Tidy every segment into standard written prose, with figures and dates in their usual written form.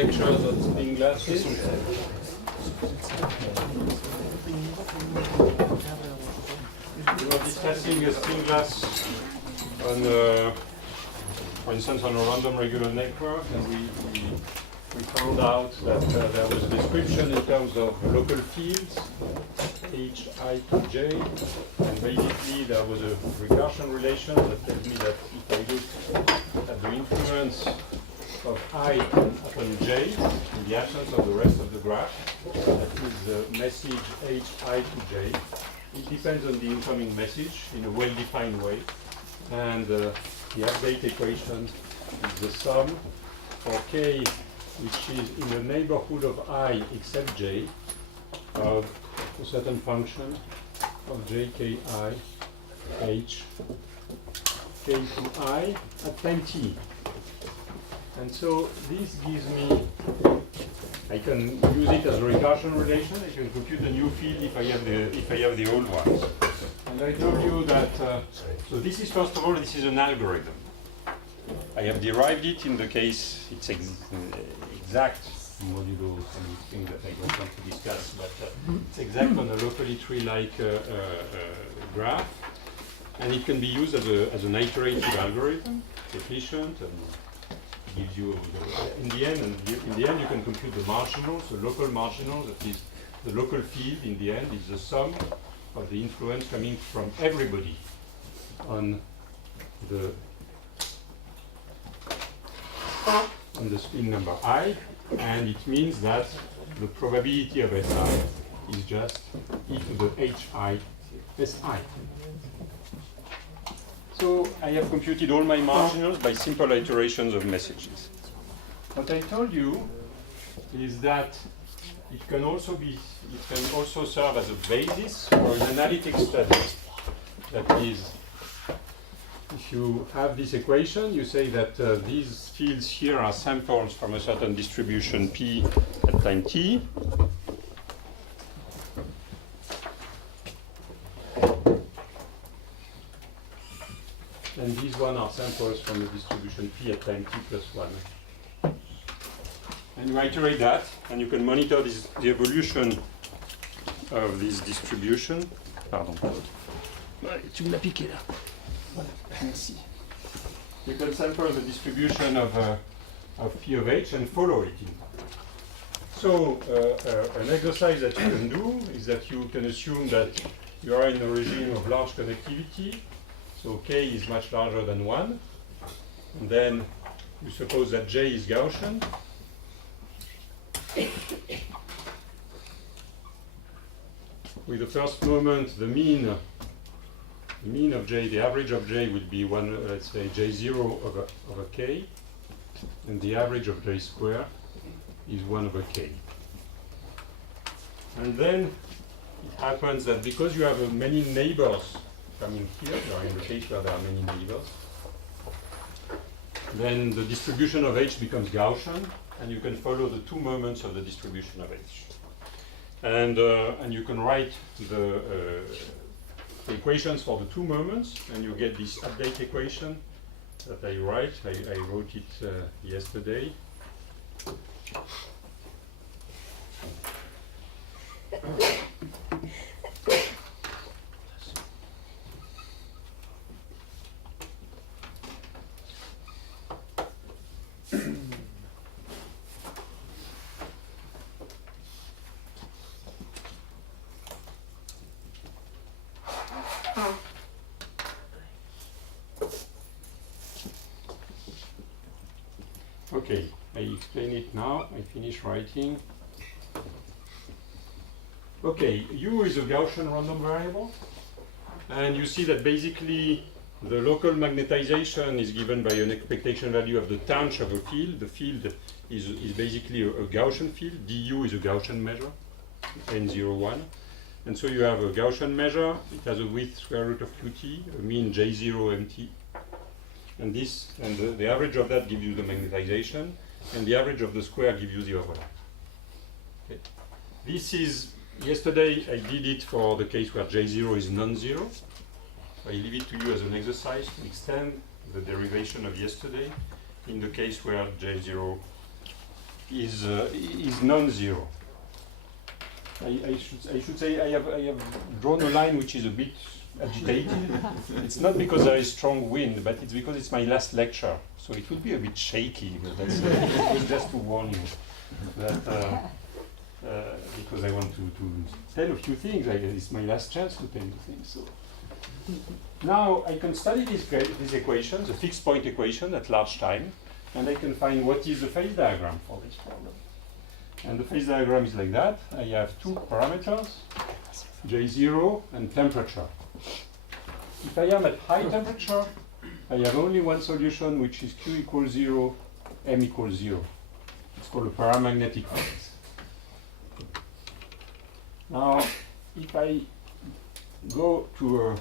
Lectures on spin glasses. We were discussing a spin glass on, for instance, on a random regular network, and we found out that there was a description in terms of local fields, hi to j, and basically there was a recursion relation that tells me that if I look at the influence of I upon j in the absence of the rest of the graph, that is the message hi to j. It depends on the incoming message in a well-defined way, and the update equation is the sum for k, which is in the neighborhood of I except j, of a certain function of j k I h k to I at time t. And so this gives me, I can use it as a recursion relation. I can compute a new field if I have the old ones. And I told you that, so this is, first of all, this is an algorithm. I have derived it in the case, it's exact modulo something that I don't want to discuss, but it's exact on a locally tree-like graph. And it can be used as an iterative algorithm. It's efficient and gives you, in the end you can compute the marginals, the local marginals, that is the local field in the end is the sum of the influence coming from everybody on the spin number I, and it means that the probability of Si is just e to the hi Si. So I have computed all my marginals by simple iterations of messages. What I told you is that it can also serve as a basis for an analytic study. That is, if you have this equation, you say that these fields here are samples from a certain distribution P at time t. And these one are samples from the distribution P at time t plus 1. And you iterate that, and you can monitor the evolution of this distribution. Pardon. Tu me l'as piqué là. Voilà. Merci. You can sample the distribution of P of H and follow it. So an exercise that you can do is that you can assume that you are in a regime of large connectivity. So k is much larger than 1. And then you suppose that j is Gaussian. With the first moment, the mean of j, the average of j would be let's say j0 over k, and the average of j square is 1 over k. And then it happens that because you have many neighbors coming here, or in the case where there are many neighbors, then the distribution of H becomes Gaussian, and you can follow the two moments of the distribution of H. And you can write the equations for the two moments, and you get this update equation that I write. I wrote it yesterday. Okay, I explain it now. I finish writing. Okay, U is a Gaussian random variable, and you see that basically the local magnetization is given by an expectation value of the tangent of a field. The field is basically a Gaussian field. du is a Gaussian measure, n01. And so you have a Gaussian measure. It has a width square root of qt, a mean j0 mt. And the average of that gives you the magnetization, and the average of the square gives you the overlap. Okay. This is, yesterday I did it for the case where j0 is non-zero. I leave it to you as an exercise to extend the derivation of yesterday in the case where j0 is non-zero. I should say I have drawn a line which is a bit agitated. It's not because there is strong wind, but it's because it's my last lecture, so it will be a bit shaky. But that's it was just to warn you that because I want to tell a few things. It's my last chance to tell you things. So now I can study this equation, the fixed point equation at large time, and I can find what is the phase diagram for this problem. And the phase diagram is like that. I have two parameters, J0 and temperature. If I am at high temperature, I have only one solution, which is Q equals 0, M equals 0. It's called a paramagnetic phase. Now, if I go to a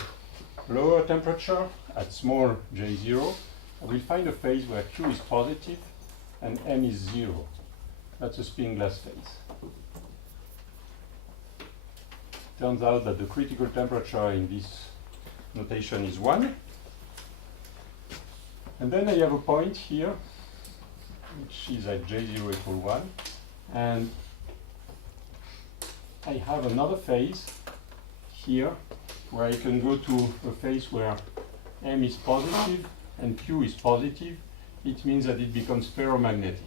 lower temperature at small J0, I will find a phase where Q is positive and M is 0. That's a spin glass phase. Turns out that the critical temperature in this notation is 1. And then I have a point here, which is at J0 equal 1. And I have another phase here, where I can go to a phase where M is positive and Q is positive. It means that it becomes ferromagnetic.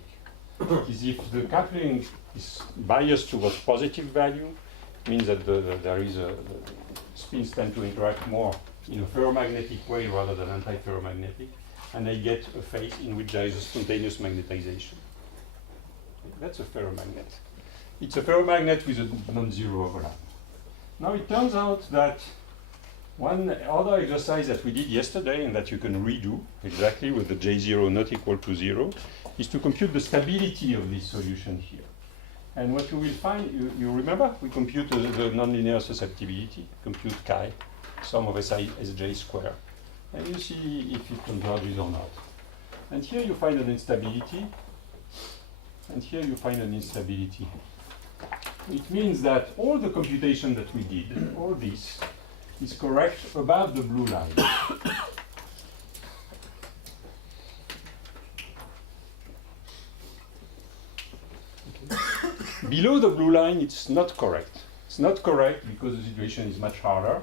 It is if the coupling is biased towards positive value, it means that there is the spins tend to interact more in a ferromagnetic way rather than anti-ferromagnetic, and I get a phase in which there is a spontaneous magnetization. That's a ferromagnet. It's a ferromagnet with a non-zero overlap. Now it turns out that one other exercise that we did yesterday and that you can redo exactly with the J0 not equal to 0 is to compute the stability of this solution here. And what you will find, you remember, we compute the nonlinear susceptibility, compute chi, sum of Si Sj square. And you see if it converges or not. And here you find an instability, and here you find an instability. It means that all the computation that we did, all this, is correct above the blue line. Below the blue line, it's not correct. It's not correct because the situation is much harder.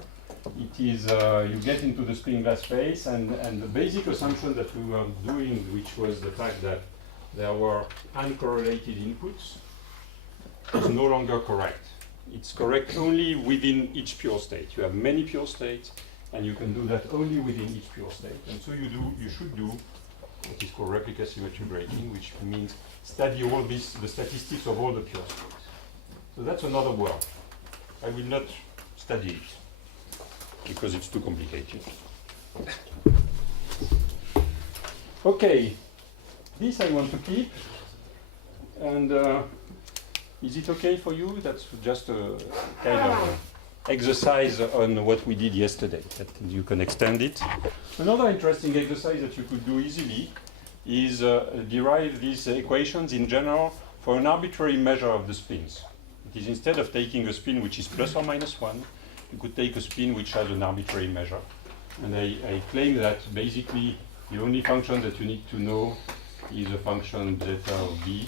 It is, you get into the spin glass phase, and the basic assumption that we were doing, which was the fact that there were uncorrelated inputs, is no longer correct. It's correct only within each pure state. You have many pure states, and you can do that only within each pure state. And so you should do what is called replica symmetry breaking, which means study all this, the statistics of all the pure states. So that's another world. I will not study it because it's too complicated. Okay, this I want to keep, and is it okay for you? That's just a kind of exercise on what we did yesterday, that you can extend it. Another interesting exercise that you could do easily is derive these equations in general for an arbitrary measure of the spins. It is instead of taking a spin which is plus or minus 1, you could take a spin which has an arbitrary measure. And I claim that basically the only function that you need to know is a function zeta of b,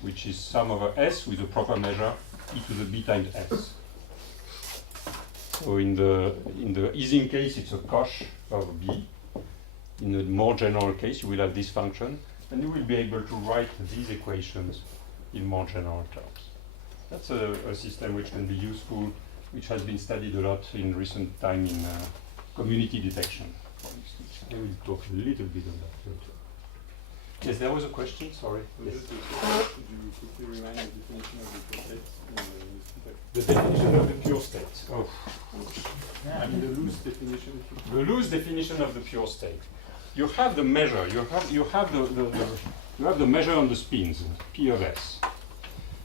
which is sum over s with a proper measure e to the b times s. So in the Ising case, it's a cosh of b. In a more general case, you will have this function, and you will be able to write these equations in more general terms. That's a system which can be useful, which has been studied a lot in recent time in community detection, for instance. I will talk a little bit on that later. Yes, there was a question, sorry. Yes. Could you quickly remind the definition of the pure state? The definition of the pure state. Oh. I mean the loose definition. The loose definition of the pure state. You have the measure. You have the measure on the spins, P of S.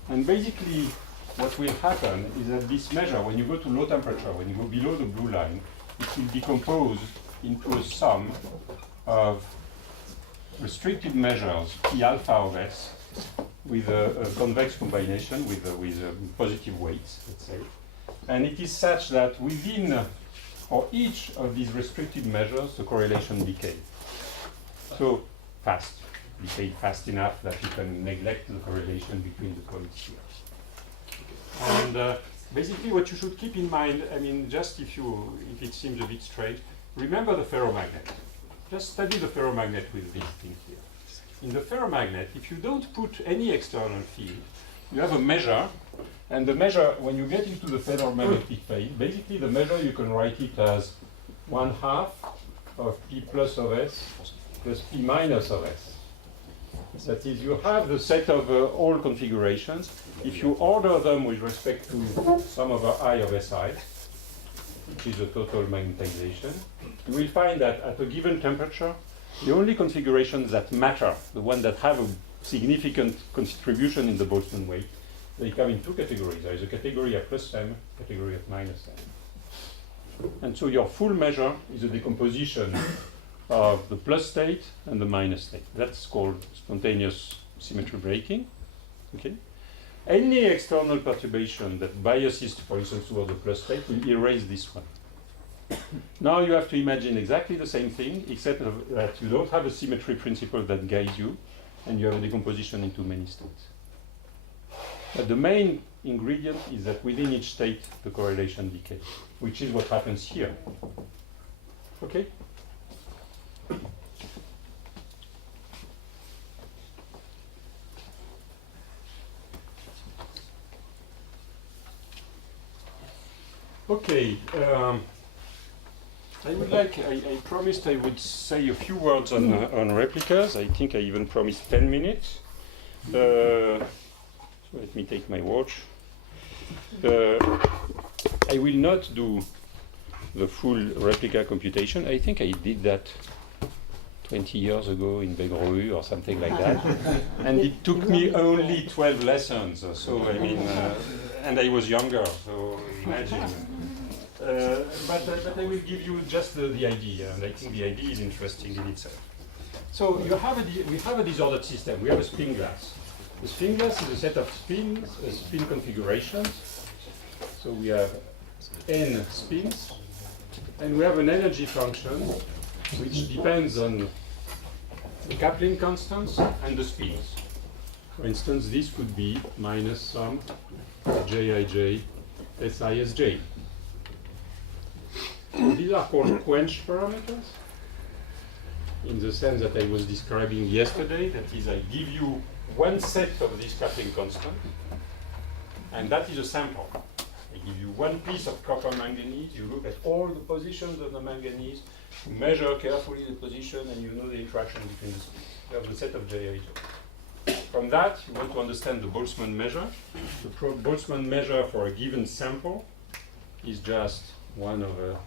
And basically, what will happen is that this measure, when you go to low temperature, when you go below the blue line, it will decompose into a sum of restricted measures, P alpha of S, with a convex combination with positive weights, let's say. And it is such that within, for each of these restricted measures, the correlation decays. So, fast. decay fast enough that you can neglect the correlation between the points here. And basically what you should keep in mind, I mean, just if it seems a bit strange, remember the ferromagnet. Just study the ferromagnet with this thing here. In the ferromagnet, if you don't put any external field, you have a measure, and the measure, when you get into the ferromagnetic field, basically the measure you can write it as 1/2 of P plus of S plus P minus of S. That is, you have the set of all configurations. If you order them with respect to sum over I of Si, which is the total magnetization, you will find that at a given temperature, the only configurations that matter, the ones that have a significant contribution in the Boltzmann weight, they come in two categories. There is a category of plus M, category of minus M. And so your full measure is a decomposition of the plus state and the minus state. That's called spontaneous symmetry breaking. Okay? Any external perturbation that biases, for instance, toward the plus state will erase this one. Now you have to imagine exactly the same thing, except that you don't have a symmetry principle that guides you, and you have a decomposition into many states. But the main ingredient is that within each state, the correlation decays, which is what happens here. Okay? Okay, I promised I would say a few words on replicas. I think I even promised 10 minutes. So let me take my watch. I will not do the full replica computation. I think I did that 20 years ago in Beg Rohu or something like that. And it took me only 12 lessons. So, I mean, and I was younger, so imagine. But I will give you just the idea, and I think the idea is interesting in itself. So we have a disordered system. We have a spin glass. The spin glass is a set of spin configurations. So we have n spins, and we have an energy function which depends on the coupling constants and the spins. For instance, this could be minus some Jij SISJ. So these are called quench parameters, in the sense that I was describing yesterday. That is, I give you one set of these coupling constants, and that is a sample. I give you one piece of copper manganese, you look at all the positions of the manganese, you measure carefully the position, and you know the interaction between the spins. You have the set of Jij. From that, you want to understand the Boltzmann measure. The Boltzmann measure for a given sample is just 1 over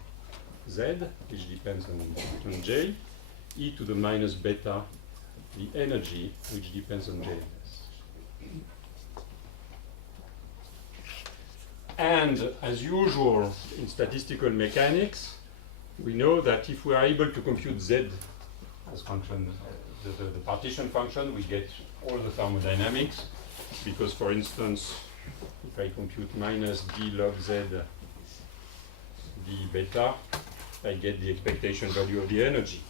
Z, which depends on J, e to the minus beta, the energy, which depends on Js. And as usual in statistical mechanics, we know that if we are able to compute Z as function, the partition function, we get all the thermodynamics, because for instance, if I compute minus d log Z d beta, I get the expectation value of the energy.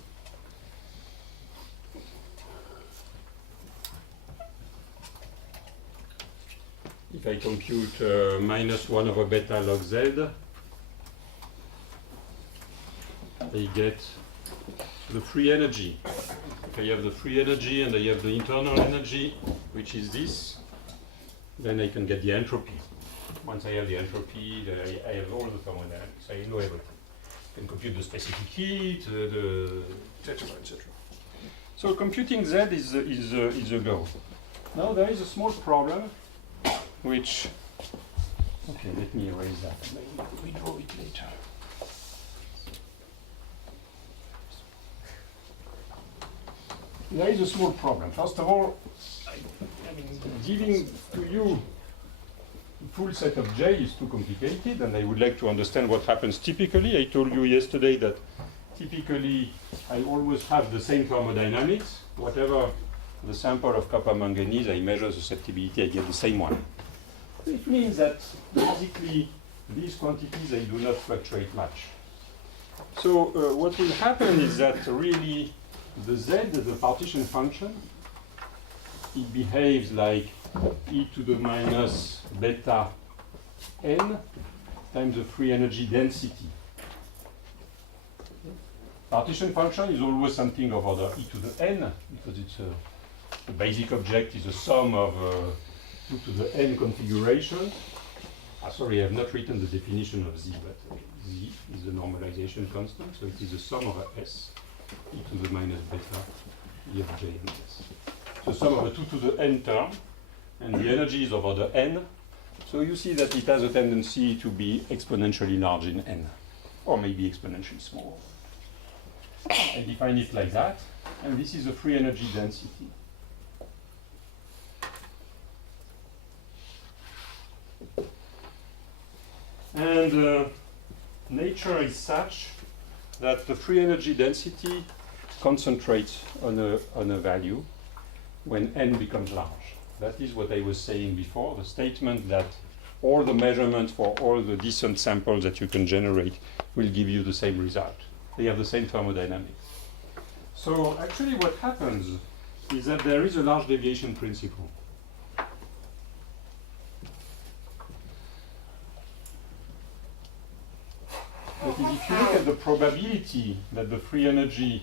If I compute minus 1 over beta log Z, I get the free energy. If I have the free energy and I have the internal energy, which is this, then I can get the entropy. Once I have the entropy, I have all the thermodynamics. I know everything. I can compute the specific heat, etc., etc. So computing Z is a go. Now there is a small problem, which, okay, let me erase that. We draw it later. There is a small problem. First of all, I mean, giving to you full set of J is too complicated, and I would like to understand what happens typically. I told you yesterday that typically I always have the same thermodynamics. Whatever the sample of copper manganese, I measure susceptibility, I get the same one. It means that basically these quantities, they do not fluctuate much. So what will happen is that really the Z, the partition function, it behaves like e to the minus beta n times the free energy density. Partition function is always something of order e to the n, because it's the basic object is a sum of 2 to the n configurations. Sorry, I have not written the definition of z, but z is the normalization constant, so it is the sum of s, e to the minus beta, e of j and s. So sum of a 2 to the n term, and the energy is of order n. So you see that it has a tendency to be exponentially large in n, or maybe exponentially small. I define it like that, and this is the free energy density. And nature is such that the free energy density concentrates on a value when n becomes large. That is what I was saying before, the statement that all the measurements for all the decent samples that you can generate will give you the same result. They have the same thermodynamics. So actually what happens is that there is a large deviation principle. That is, if you look at the probability that the free energy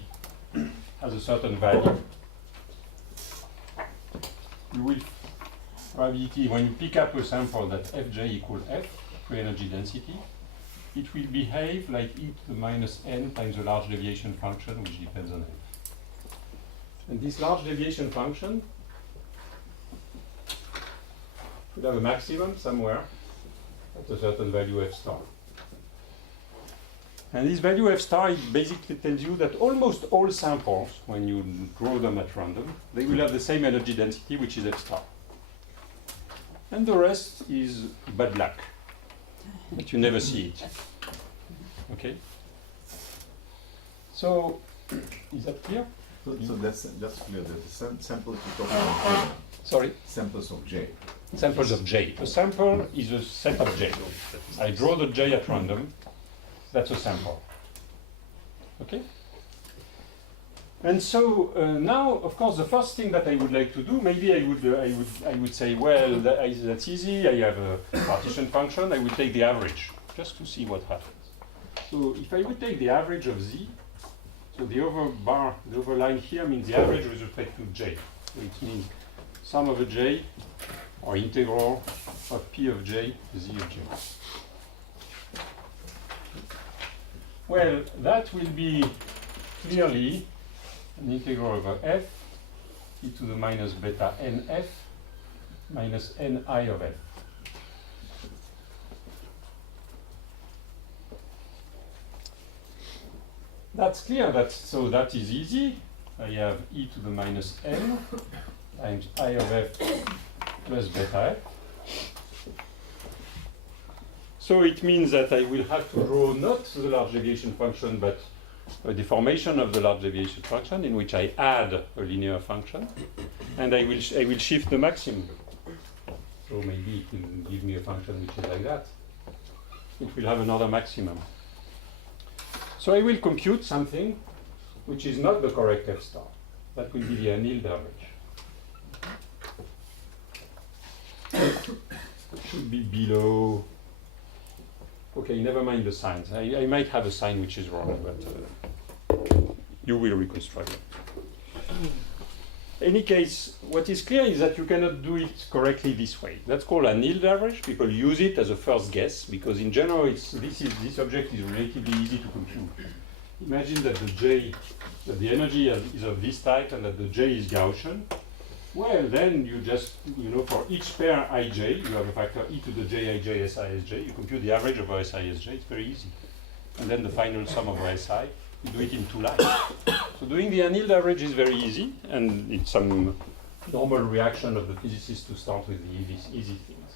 has a certain value, you will probability when you pick up a sample that fj equal f, free energy density, it will behave like e to the minus n times the large deviation function, which depends on f. And this large deviation function should have a maximum somewhere at a certain value f star. And this value f star, it basically tells you that almost all samples, when you draw them at random, they will have the same energy density, which is f star. And the rest is bad luck, but you never see it. Okay? So, is that clear? So that's just clear that the samples you talk about J. Sorry? Samples of J. Samples of J. A sample is a set of J. I draw the J at random. That's a sample. Okay? And so now, of course, the first thing that I would like to do, maybe I would say, well, that's easy. I have a partition function. I will take the average just to see what happens. So if I would take the average of z, so the over line here means the average with respect to j. So it means sum of a j or integral of p of j, z of j. Well, that will be clearly an integral over f e to the minus beta nf minus ni of f. That's clear. So that is easy. I have e to the minus n times I of f plus beta f. So it means that I will have to draw not the large deviation function, but a deformation of the large deviation function in which I add a linear function, and I will shift the maximum. So maybe it will give me a function which is like that. It will have another maximum. So I will compute something which is not the correct f star. That will be the annealed average. It should be below. Okay, never mind the signs. I might have a sign which is wrong, but you will reconstruct it. In any case, what is clear is that you cannot do it correctly this way. That's called annealed average. People use it as a first guess because in general this object is relatively easy to compute. Imagine that the energy is of this type and that the j is Gaussian. Well, then you just, for each pair ij, you have a factor e to the jij SISJ. You compute the average over SISJ. It's very easy. And then the final sum over SI, you do it in 2 lines. So doing the annealed average is very easy, and it's some normal reaction of the physicists to start with the easy things.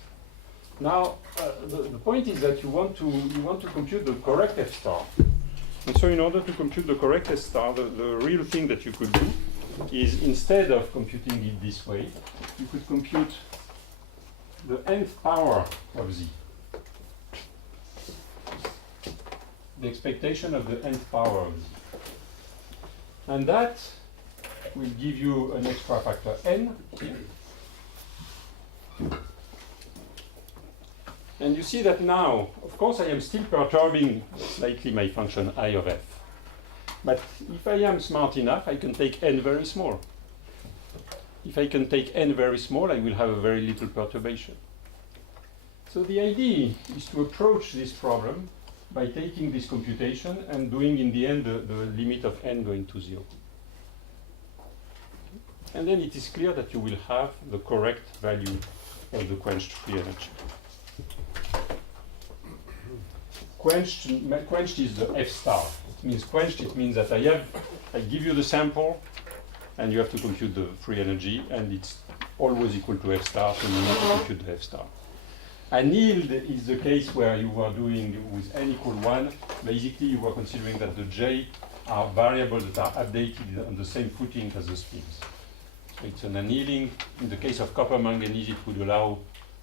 Now, the point is that you want to compute the correct f star. And so in order to compute the correct f star, the real thing that you could do is instead of computing it this way, you could compute the nth power of z. The expectation of the nth power of z. And that will give you an extra factor n. And you see that now, of course, I am still perturbing slightly my function I of f. But if I am smart enough, I can take n very small. If I can take n very small, I will have a very little perturbation. So the idea is to approach this problem by taking this computation and doing in the end the limit of n going to 0. And then it is clear that you will have the correct value of the quenched free energy. Quenched is the F star. It means quenched, it means that I give you the sample and you have to compute the free energy, and it's always equal to F star, so you need to compute the F star. Annealed is the case where you are doing with n equal 1, basically you are considering that the J are variables that are updated on the same footing as the spins. So it's an annealing. In the case of copper manganese, it would allow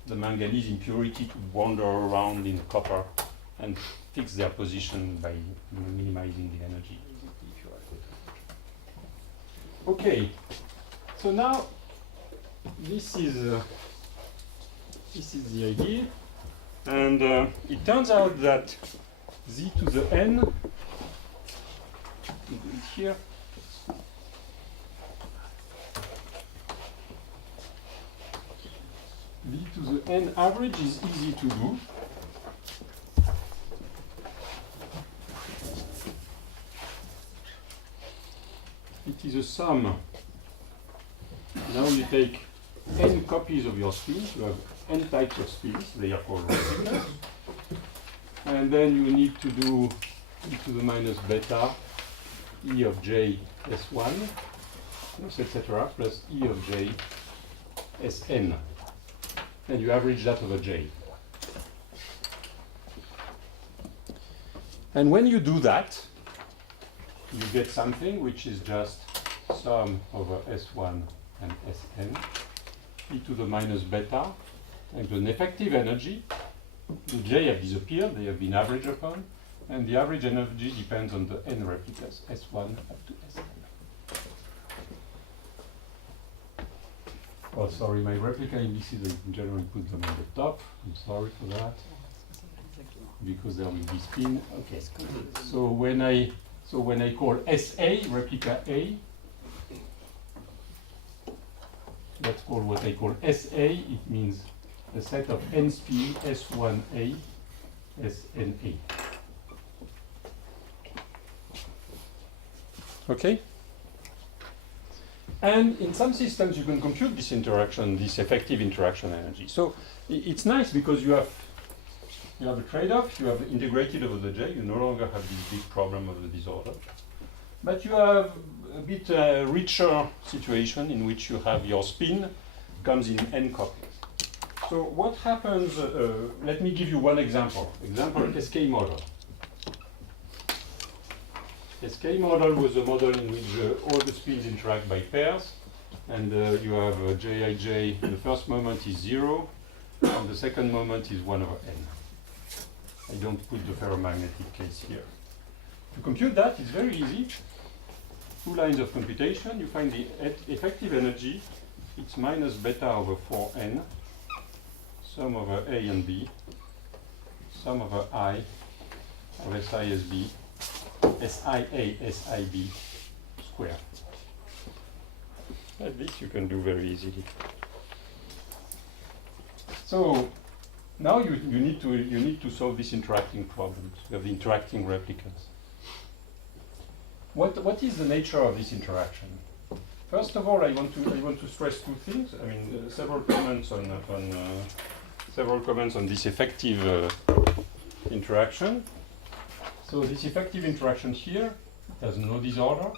the manganese impurity to wander around in copper and fix their position by minimizing the energy. Okay, so now this is the idea, and it turns out that z to the n here v to the n average is easy to do. It is a sum. Now you take n copies of your spins. You have n types of spins. They are called replicas. And then you need to do e to the minus beta e of j s1 plus etc. plus e of j sn. And you average that over j. And when you do that, you get something which is just sum over S1 and Sn, e to the minus beta, and an effective energy. The J have disappeared, they have been averaged upon, and the average energy depends on the n replicas, S1 up to Sn. Oh, sorry, my replica indices, I generally put them on the top. I'm sorry for that, because there will be spin. Okay, so when I call SA, replica A, that's called what I call SA. It means a set of n spin S1A, SNA. Okay? And in some systems you can compute this interaction, this effective interaction energy. So it's nice because you have a trade-off, you have integrated over the J, you no longer have this big problem of the disorder. But you have a bit richer situation in which you have your spin comes in n copies. So what happens, let me give you one example. Example, SK model. SK model was a model in which all the spins interact by pairs, and you have Jij, the first moment is 0, and the second moment is 1 over n. I don't put the ferromagnetic case here. To compute that, it's very easy. 2 lines of computation, you find the effective energy, it's minus beta over 4n, sum over A and B, sum over I of SISB, SIA, SIB squared. Like this you can do very easily. So now you need to solve these interacting problems. You have the interacting replicas. What is the nature of this interaction? First of all, I want to stress 2 things. I mean, several comments on this effective interaction. So this effective interaction here has no disorder.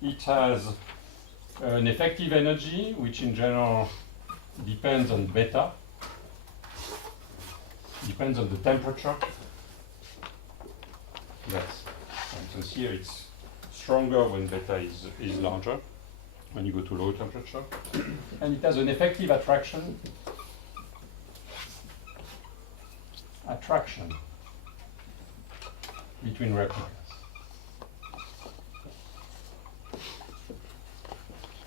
It has an effective energy, which in general depends on beta, depends on the temperature. That's, for instance, here it's stronger when beta is larger, when you go to low temperature. And it has an effective attraction between replicas.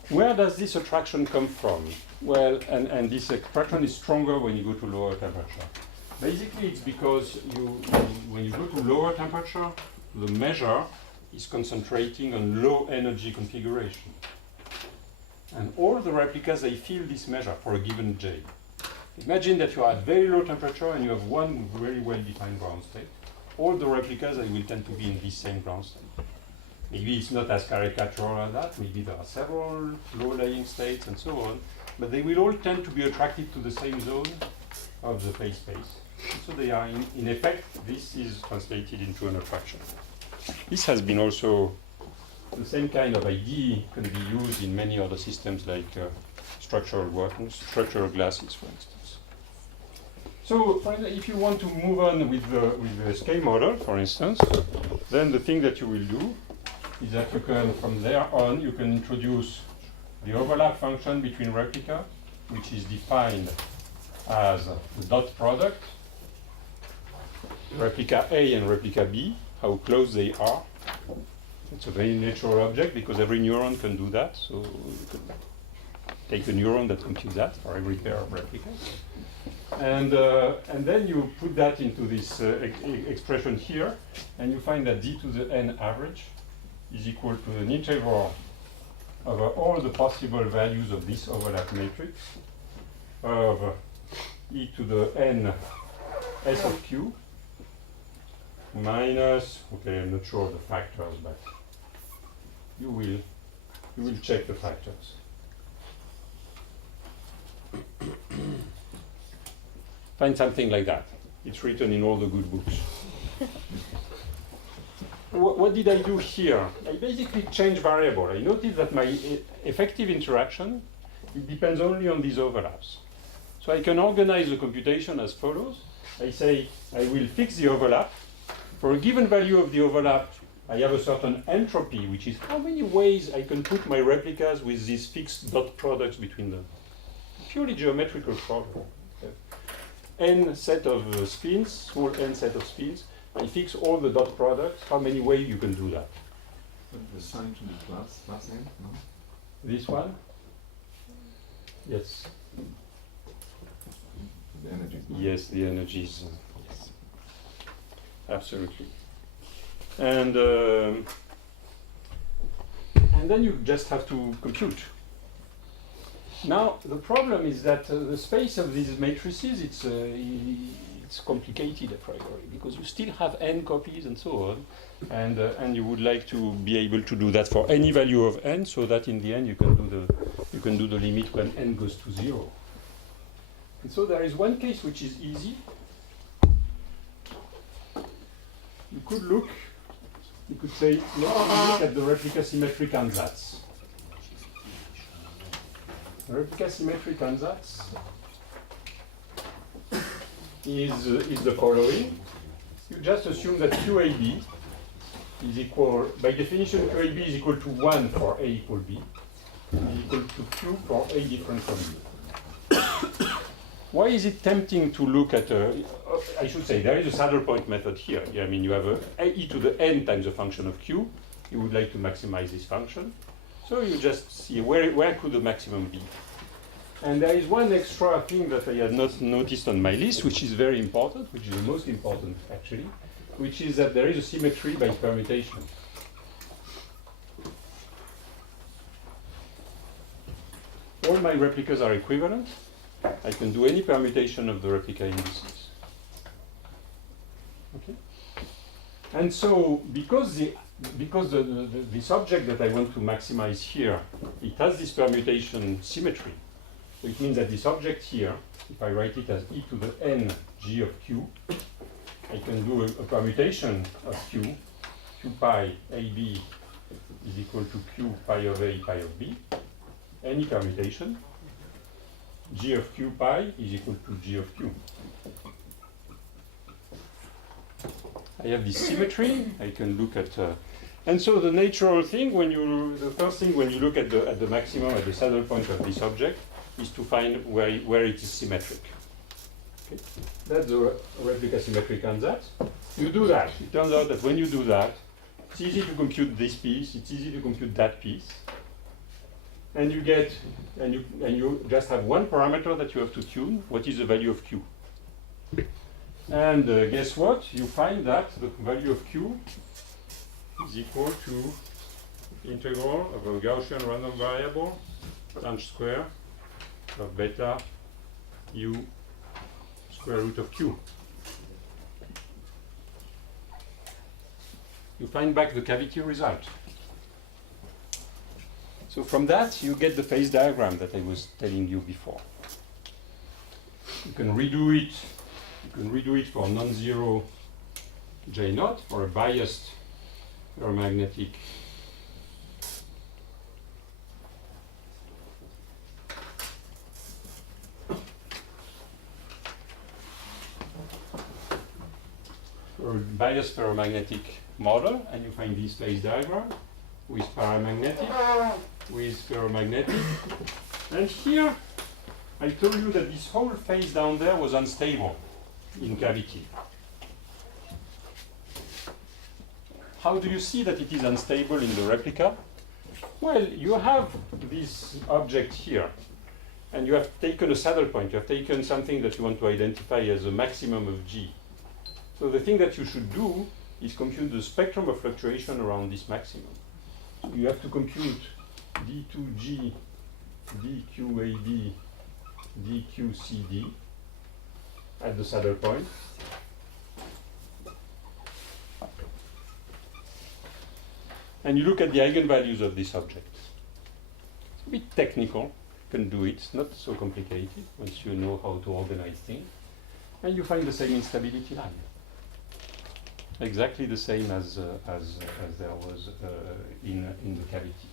where does this attraction come from? Well, and this attraction is stronger when you go to lower temperature. Basically, it's because when you go to lower temperature, the measure is concentrating on low energy configuration. And all the replicas, they feel this measure for a given J. Imagine that you are at very low temperature and you have one very well-defined ground state. All the replicas, they will tend to be in this same ground state. Maybe it's not as caricatural as that, maybe there are several low-lying states and so on, but they will all tend to be attracted to the same zone of the phase space. So they are, in effect, this is translated into an attraction. This has been also, the same kind of idea can be used in many other systems like structural glasses, for instance. So, if you want to move on with the scale model, for instance, then the thing that you will do is that you can, from there on, you can introduce the overlap function between replica, which is defined as the dot product, replica A and replica B, how close they are. It's a very natural object because every neuron can do that. So you can take a neuron that computes that for every pair of replicas. And then you put that into this expression here, and you find that d to the n average is equal to an integral over all the possible values of this overlap matrix of e to the n s of q minus, okay, I'm not sure of the factors, but you will check the factors. Find something like that. It's written in all the good books. What did I do here? I basically changed variable. I noticed that my effective interaction, it depends only on these overlaps. So I can organize the computation as follows. I say I will fix the overlap. For a given value of the overlap, I have a certain entropy, which is how many ways I can put my replicas with these fixed dot products between them. Purely geometrical problem. N set of spins, small n set of spins. I fix all the dot products. How many ways you can do that? The sign to the plus n, no? This one? Yes. The energy. Yes, the energies. Yes. Absolutely. And then you just have to compute. Now the problem is that the space of these matrices, it's complicated a priori because you still have n copies and so on, and you would like to be able to do that for any value of n, so that in the end you can do the limit when n goes to 0. And so there is one case which is easy. You could say, let's look at the replica symmetric ansatz. The replica symmetric ansatz is the following. You just assume that QAB is equal, by definition, QAB is equal to 1 for A equal B, is equal to Q for A different from B. Why is it tempting to look at I should say, there is a saddle point method here. Yeah, I mean, you have e to the n times a function of q. You would like to maximize this function. So you just see where could the maximum be. And there is one extra thing that I had not noticed on my list, which is very important, which is the most important actually, which is that there is a symmetry by permutation. All my replicas are equivalent. I can do any permutation of the replica indices. Okay? And so, because this object that I want to maximize here, it has this permutation symmetry. So it means that this object here, if I write it as e to the n g of q, I can do a permutation of q. Q pi ab is equal to q pi of a pi of b. Any permutation. G of q pi is equal to g of q. I have this symmetry. I can look at, and so the natural thing the first thing when you look at the maximum at the saddle point of this object is to find where it is symmetric. Okay. That's the replica symmetric ansatz. You do that. It turns out that when you do that, it's easy to compute this piece. It's easy to compute that piece. and you get, and you just have one parameter that you have to tune. What is the value of Q? And guess what? You find that the value of Q is equal to integral of a Gaussian random variable times square of beta u square root of Q. You find back the cavity result. So from that, you get the phase diagram that I was telling you before. You can redo it. You can redo it for non-zero J naught, for a biased ferromagnetic model, and you find this phase diagram with paramagnetic, with ferromagnetic. And here, I told you that this whole phase down there was unstable in cavity. How do you see that it is unstable in the replica? Well, you have this object here, and you have taken a saddle point. You have taken something that you want to identify as a maximum of G. So the thing that you should do is compute the spectrum of fluctuation around this maximum. So you have to compute d2G, dQAB, dQCD at the saddle point. And you look at the eigenvalues of this object. It's a bit technical, you can do it, it's not so complicated once you know how to organize things. And you find the same instability line. Exactly the same as there was in the cavity.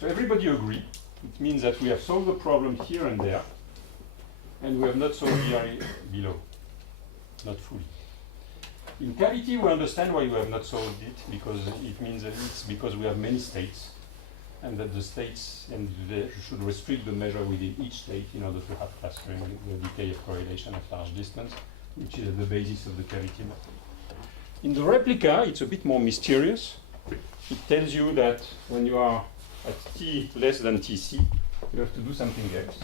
So everybody agree. It means that we have solved the problem here and there, and we have not solved here below, not fully. In cavity, we understand why we have not solved it, because it means that it's because we have many states, and that the states, and they should restrict the measure within each state in order to have clustering, the decay of correlation at large distance, which is at the basis of the cavity method. In the replica, it's a bit more mysterious. It tells you that when you are at t less than tc, you have to do something else.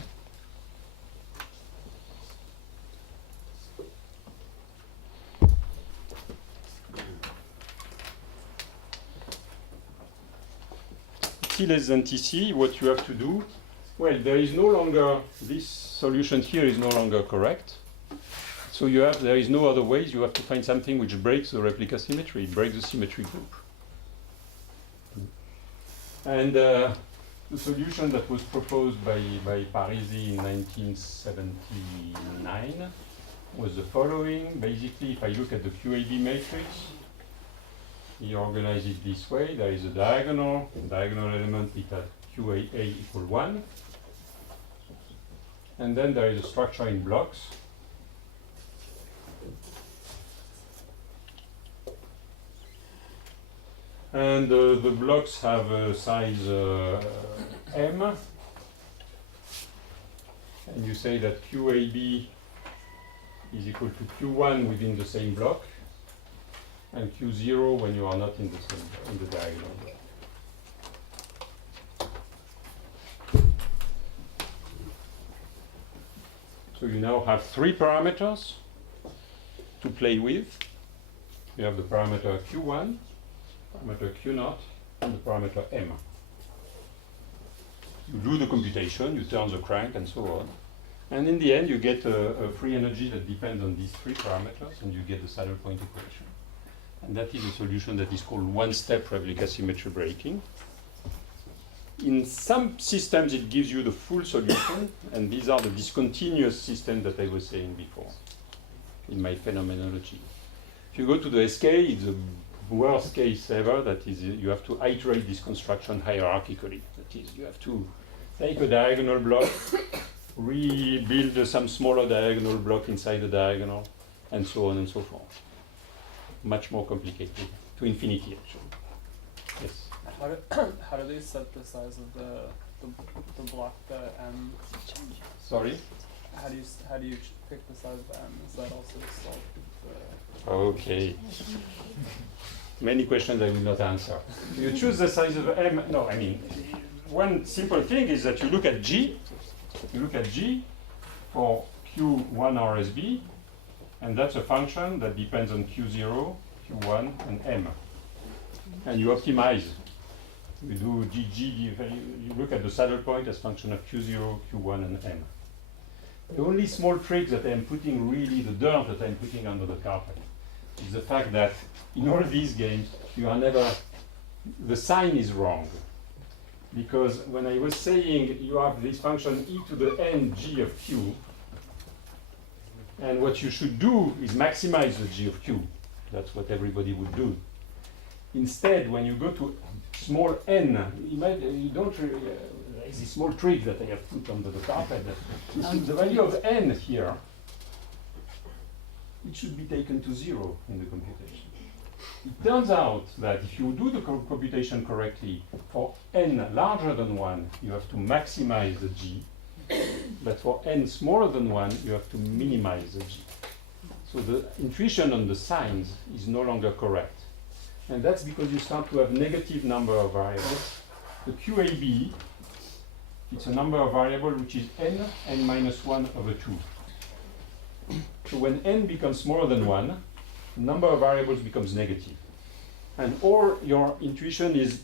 T less than tc, what you have to do, well, there is no longer, this solution here is no longer correct. So there is no other ways, you have to find something which breaks the replica symmetry, breaks the symmetry group. And the solution that was proposed by Parisi in 1979 was the following. Basically, if I look at the QAB matrix, you organize it this way. There is a diagonal element is at QAA equal 1. And then there is a structure in blocks. And the blocks have a size m. And you say that QAB is equal to Q1 within the same block, and Q0 when you are not in the diagonal block. So you now have three parameters to play with. You have the parameter Q1, parameter Q0, and the parameter M. You do the computation, you turn the crank, and so on. And in the end, you get a free energy that depends on these three parameters, and you get the saddle point equation. And that is a solution that is called one-step replica symmetry breaking. In some systems, it gives you the full solution, and these are the discontinuous systems that I was saying before in my phenomenology. If you go to the SK, it's the worst case ever. That is, you have to iterate this construction hierarchically. That is, you have to take a diagonal block, rebuild some smaller diagonal block inside the diagonal, and so on and so forth. Much more complicated, to infinity actually. Yes. How do they set the size of the block, the M? Sorry? How do you pick the size of M? Is that also solved? Okay. Many questions I will not answer. You choose the size of M. No, I mean, one simple thing is that you look at G. You look at G for Q1 RSB, and that's a function that depends on Q0, Q1, and M. And you optimize. You do GG, you look at the saddle point as function of Q0, Q1, and M. The only small trick that I'm putting, really the dirt that I'm putting under the carpet, is the fact that in all these games, you are never, the sign is wrong. Because when I was saying you have this function e to the n g of q, and what you should do is maximize the g of q. That's what everybody would do. Instead, when you go to small n, you don't really, it's a small trick that I have put under the carpet. The value of n here, it should be taken to 0 in the computation. It turns out that if you do the computation correctly, for n larger than 1, you have to maximize the g, but for n smaller than 1, you have to minimize the g. So the intuition on the signs is no longer correct. And that's because you start to have negative number of variables. The QAB, it's a number of variables which is n minus 1 over 2. So when n becomes smaller than 1, the number of variables becomes negative. And all your intuition is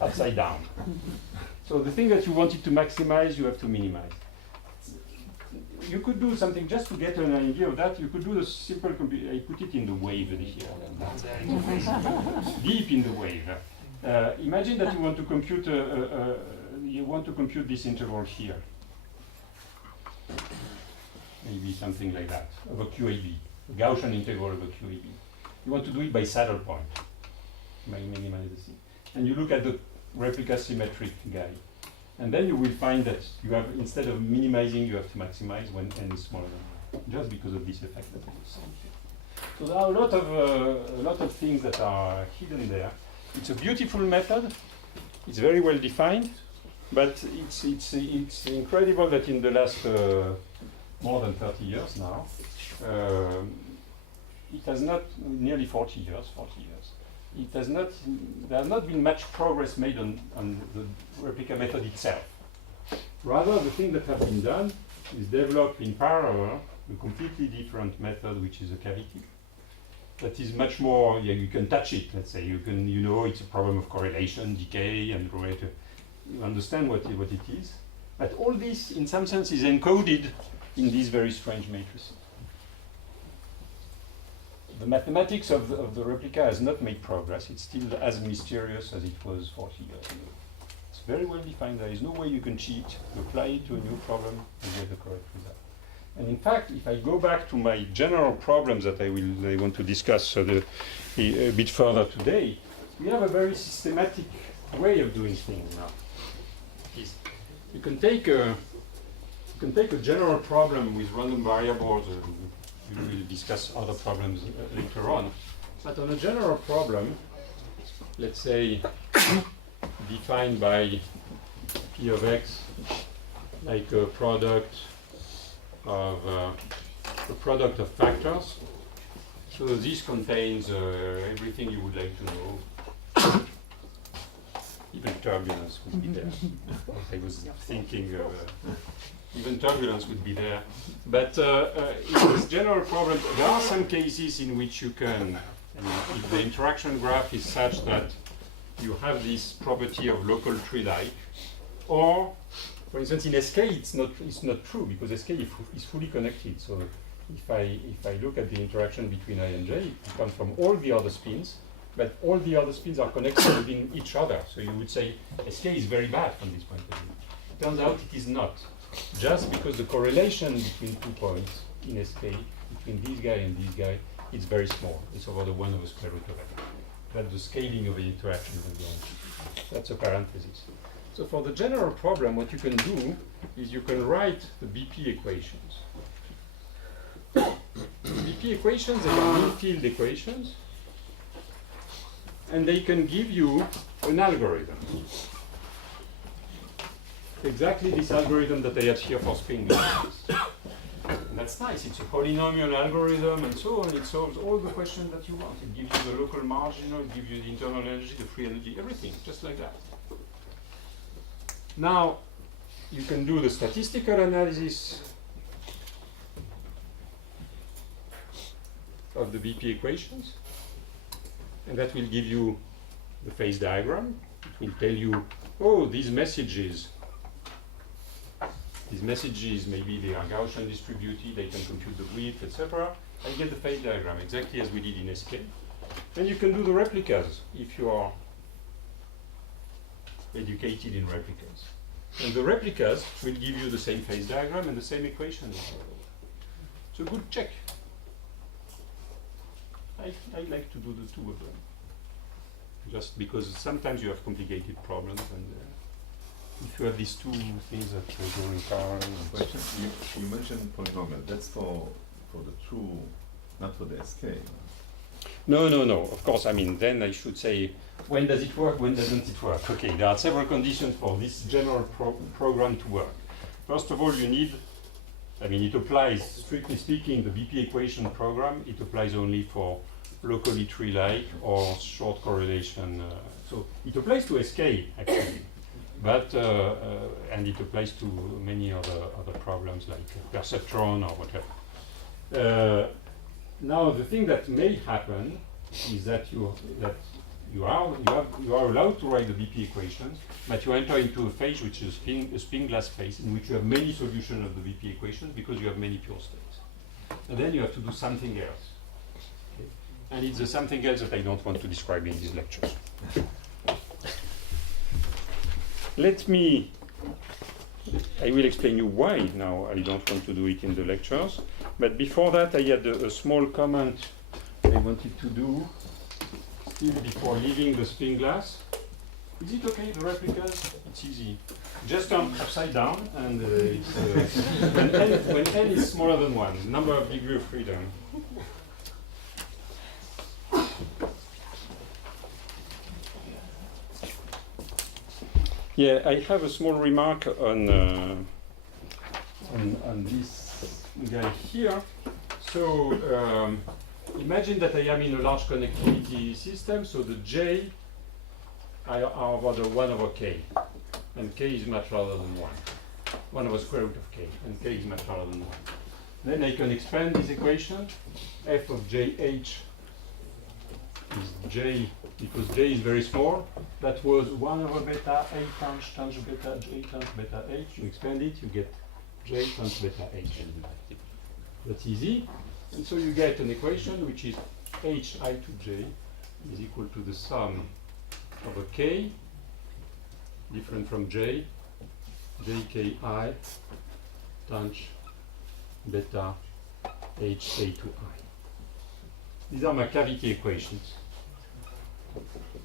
upside down. So the thing that you wanted to maximize, you have to minimize. You could do something just to get an idea of that. You could do the simple I put it in the wave here. Deep in the wave. Imagine that you want to compute this interval here. Maybe something like that, of a QAB, a Gaussian integral of a QAB. You want to do it by saddle point. Minimize the thing. And you look at the replica symmetric guy. And then you will find that you have, instead of minimizing, you have to maximize when n is smaller than 1, just because of this effect that I was saying here. So there are a lot of things that are hidden there. It's a beautiful method. It's very well defined, but it's incredible that in the last more than 30 years now, it has not, nearly 40 years, there has not been much progress made on the replica method itself. Rather, the thing that has been done is develop in parallel a completely different method, which is a cavity. That is much more, you can touch it, let's say. You know it's a problem of correlation, decay, and you understand what it is. But all this, in some sense, is encoded in these very strange matrices. The mathematics of the replica has not made progress. It's still as mysterious as it was 40 years ago. It's very well defined. There is no way you can cheat. You apply it to a new problem and get the correct result. And in fact, if I go back to my general problems that I want to discuss a bit further today, we have a very systematic way of doing things now. You can take a general problem with random variables. We will discuss other problems later on. But on a general problem, let's say defined by P of x, like a product of factors. So this contains everything you would like to know. Even turbulence would be there. I was thinking even turbulence would be there. But in this general problem, there are some cases in which you can, if the interaction graph is such that you have this property of local tree-like, or, for instance, in SK it's not true because SK is fully connected. So if I look at the interaction between I and J, it comes from all the other spins, but all the other spins are connected within each other. So you would say SK is very bad from this point of view. It turns out it is not. Just because the correlation between 2 points in SK, between this guy and this guy, is very small. It's over the 1 over square root of n. But the scaling of the interaction will go on. That's a parenthesis. So for the general problem, what you can do is you can write the BP equations. The BP equations, they are mean-field equations, and they can give you an algorithm. Exactly this algorithm that I had here for spin glasses. And that's nice. It's a polynomial algorithm and so on. It solves all the questions that you want. It gives you the local marginal, it gives you the internal energy, the free energy, everything, just like that. Now, you can do the statistical analysis of the BP equations, and that will give you the phase diagram. It will tell you, oh, these messages, maybe they are Gaussian distributed, they can compute the width, etc. And get the phase diagram, exactly as we did in SK. And you can do the replicas if you are educated in replicas. And the replicas will give you the same phase diagram and the same equation. It's a good check. I like to do the two of them. Just because sometimes you have complicated problems, and if you have these two things that go in parallel. Question. You mentioned polynomial. That's for the true, not for the SK. No. Of course, I mean, then I should say, when does it work, when doesn't it work? Okay, there are several conditions for this general program to work. First of all, you need, I mean, it applies, strictly speaking, the BP equation program, it applies only for locally tree-like or short correlation. So it applies to SK, actually, but, and it applies to many other problems like perceptron or whatever. Now, the thing that may happen is that you are allowed to write the BP equations, but you enter into a phase which is a spin glass phase in which you have many solutions of the BP equations because you have many pure states. And then you have to do something else. Okay? And it's the something else that I don't want to describe in these lectures. I will explain you why now I don't want to do it in the lectures. But before that, I had a small comment I wanted to do still before leaving the spin glass. Is it okay, the replicas? It's easy. Just turn upside down, and when n is smaller than 1, number of degree of freedom. Yeah, I have a small remark on this guy here. So imagine that I am in a large connectivity system, so the J are over the 1 over K, and K is much larger than 1. 1 over square root of K, and K is much larger than 1. Then I can expand this equation. F of JH is J, because J is very small. That was 1 over beta A times beta J times beta H. You expand it, you get J times beta H. That's easy. And so you get an equation which is Hi to J is equal to the sum of a K, different from J, Jki times beta Hk to I. These are my cavity equations,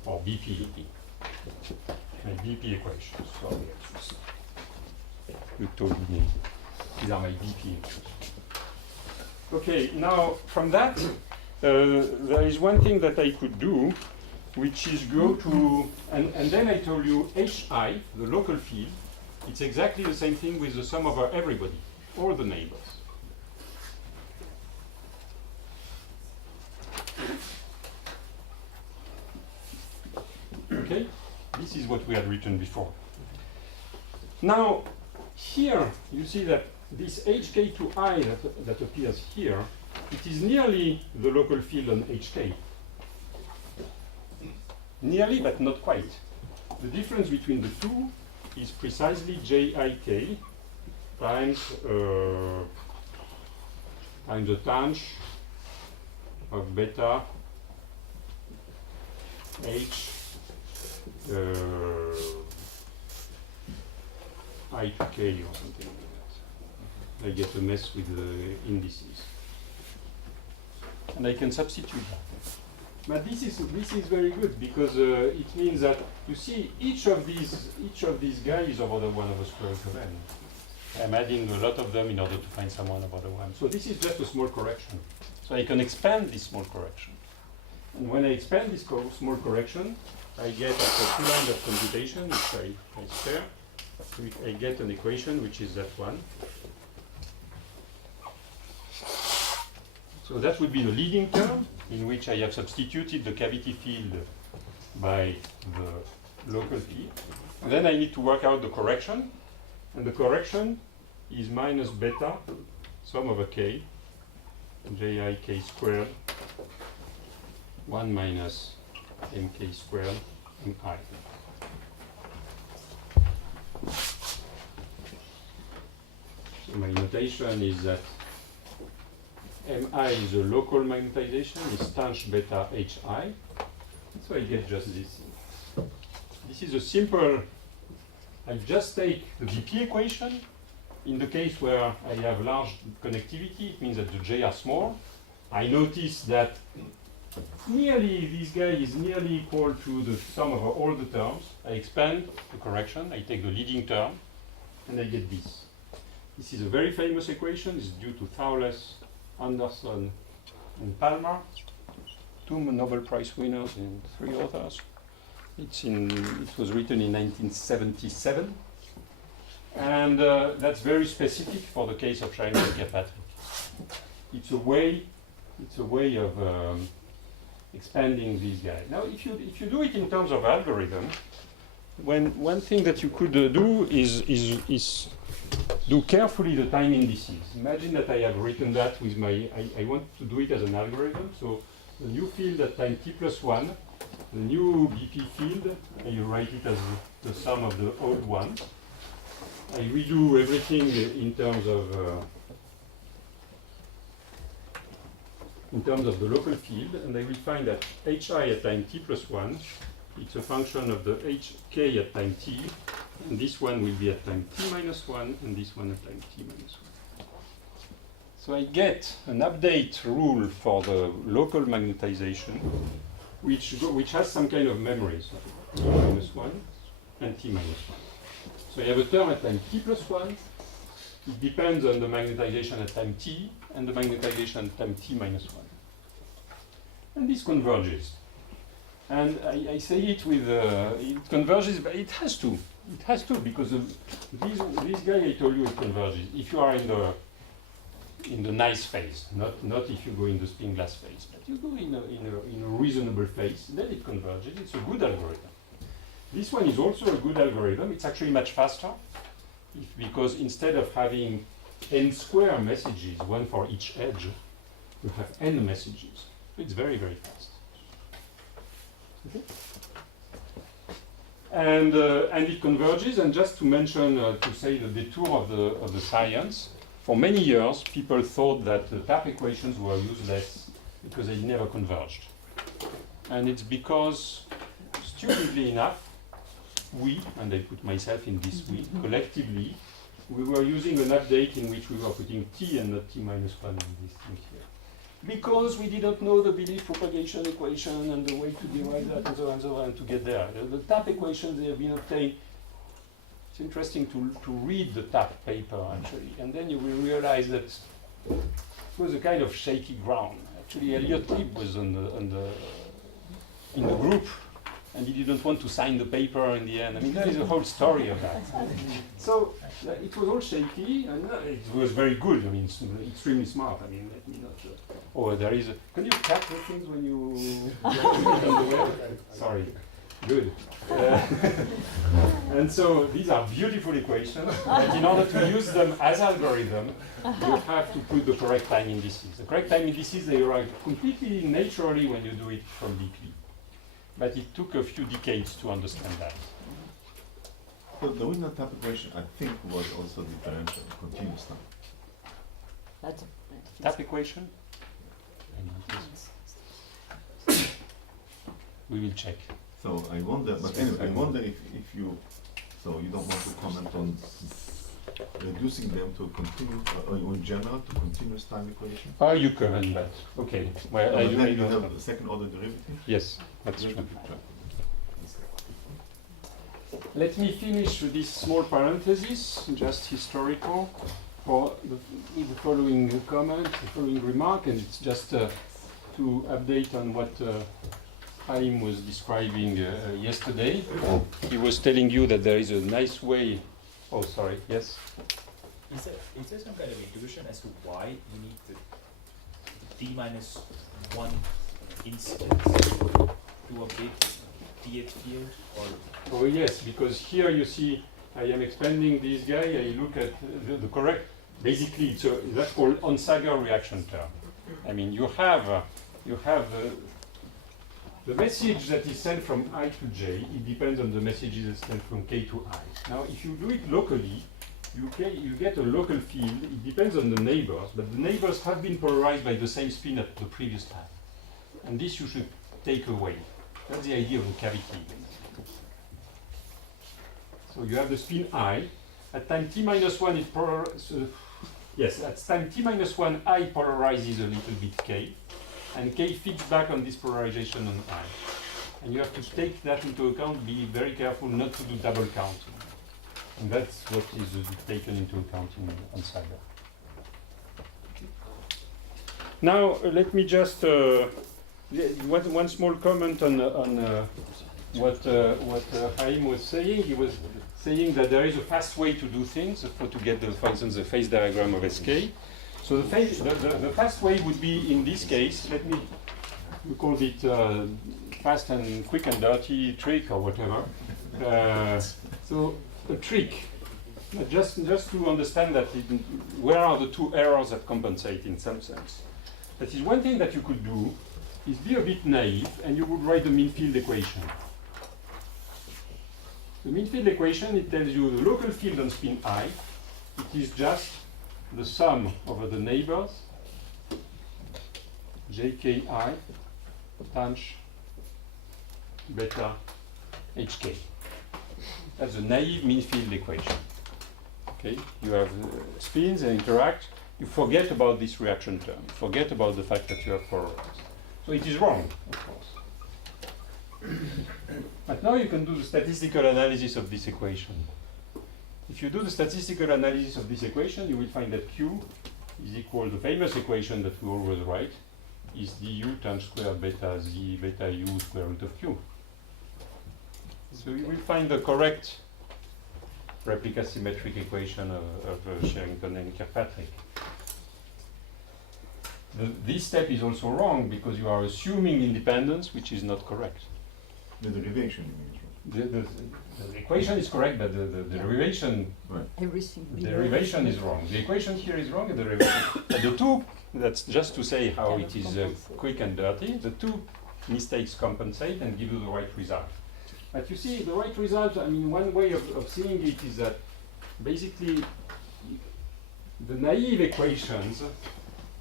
or BP. My BP equations. Sorry, you told me. These are my BP equations. Okay, now from that, there is one thing that I could do, which is go to, and then I told you Hi, the local field, it's exactly the same thing with the sum over everybody, all the neighbors. Okay, this is what we had written before. Now, here you see that this Hk to I that appears here, it is nearly the local field on Hk. Nearly, but not quite. The difference between the two is precisely Jik times the tanh of beta H I to K or something like that. I get a mess with the indices. And I can substitute that. But this is very good because it means that you see each of these guys over the 1 over square root of n. I'm adding a lot of them in order to find some 1 over the 1. So this is just a small correction. So I can expand this small correction. And when I expand this small correction, I get after 2 lines of computation, which I spare, I get an equation which is that one. So that would be the leading term, in which I have substituted the cavity field by the local field. And then I need to work out the correction. And the correction is minus beta, sum over k, ji k squared, 1 minus mk squared mi. So my notation is that mi is a local magnetization, is tanh beta hi. So I get just this. This is a simple, I just take the BP equation. In the case where I have large connectivity, it means that the J are small. I notice that nearly, this guy is nearly equal to the sum of all the terms. I expand the correction, I take the leading term, and I get this. This is a very famous equation. It's due to Thouless, Anderson, and Palmer, 2 Nobel Prize winners and 3 authors. It was written in 1977, and that's very specific for the case of Schrödinger-Kirkpatrick. It's a way of expanding this guy. Now, if you do it in terms of algorithm, one thing that you could do is do carefully the time indices. Imagine that I have written that with my, I want to do it as an algorithm. So the new field at time t plus 1, the new BP field, you write it as the sum of the old ones. I redo everything in terms of the local field, and I will find that hi at time t plus 1, it's a function of the hk at time t, and this one will be at time t minus 1, and this one at time t minus 1. So I get an update rule for the local magnetization, which has some kind of memory, so t minus 1 and t minus 1. So I have a term at time t plus 1. It depends on the magnetization at time t and the magnetization at time t minus 1. And this converges. And I say it with, it converges, but it has to. It has to, because this guy I told you it converges. If you are in the nice phase, not if you go in the spin glass phase, but you go in a reasonable phase, then it converges. It's a good algorithm. This one is also a good algorithm. It's actually much faster, because instead of having n square messages, one for each edge, you have n messages. It's very, very fast. Okay? And it converges. And just to mention, to say the detour of the science, for many years, people thought that the tap equations were useless because they never converged. And it's because, stupidly enough, we, and I put myself in this we, collectively, we were using an update in which we were putting t and not t minus 1 in this thing here. Because we didn't know the belief propagation equation and the way to derive that and so on to get there. The tap equations, they have been obtained. It's interesting to read the tap paper, actually, and then you will realize that it was a kind of shaky ground. Actually, Elliot Lieb was in the group, and he didn't want to sign the paper in the end. I mean, there is a whole story of that. So it was all shaky, and it was very good. I mean, extremely smart. I mean, let me not. There is a. Can you tap the things when you put it on the web? Sorry. Good. And so these are beautiful equations, but in order to use them as algorithm, you have to put the correct time indices. The correct time indices, they arrive completely naturally when you do it from BP. But it took a few decades to understand that. So the original tap equation, I think, was also differential, continuous time. That's Tap equation? We will check. So I wonder, but anyway, I wonder if you, so you don't want to comment on reducing them to continuous, or in general, to continuous time equation? You can, but okay. Well, But I then you don't have know. the second order derivative? Yes, that's Just true. to keep track. Let me finish with this small parenthesis, just historical, for the following comment, the following remark, and it's just to update on what Chaim was describing yesterday. He was telling you that there is a nice way. Oh, sorry. Yes. Is there some kind of intuition as to why you need the t minus 1 instance to update this dth field or Oh yes, because here you see I am expanding this guy, I look at the correct, basically that's called Onsager reaction term. I mean you have the message that is sent from I to j, it depends on the messages that sent from k to I. Now if you do it locally, you get a local field, it depends on the neighbors, but the neighbors have been polarized by the same spin at the previous time. And this you should take away. That's the idea of the cavity. So you have the spin I. At time t minus 1 it yes, at time t minus 1 I polarizes a little bit k, and k feeds back on this polarization on I. And you have to take that into account, be very careful not to do double counting. And that's what is taken into account on Onsager. Now let me just one small comment on what Chaim was saying. He was saying that there is a fast way to do things to get, for instance, the phase diagram of SK. So the fast way would be in this case. We call it fast and quick and dirty trick or whatever. So a trick, just to understand that where are the two errors that compensate in some sense. That is one thing that you could do is be a bit naive and you would write the mean field equation. The mean field equation, it tells you the local field on spin I, it is just the sum over the neighbors, jki times beta hk. That's a naive mean field equation. Okay, you have spins and interact. You forget about this reaction term. Forget about the fact that you have polarized. So it is wrong, of course. But now you can do the statistical analysis of this equation. If you do the statistical analysis of this equation, you will find that Q is equal to the famous equation that we always write, is du times square beta z beta u square root of Q. So you will find the correct replica symmetric equation of Sherrington and Kirkpatrick. This step is also wrong because you are assuming independence, which is not correct. The derivation, you mean, is wrong. The equation is correct, but the derivation, Everything. derivation is wrong. The equation here is wrong, and the derivation. But the two, that's just to say how it is quick and dirty. The two mistakes compensate and give you the right result. But you see, the right result, I mean, one way of seeing it is that basically the naive equations,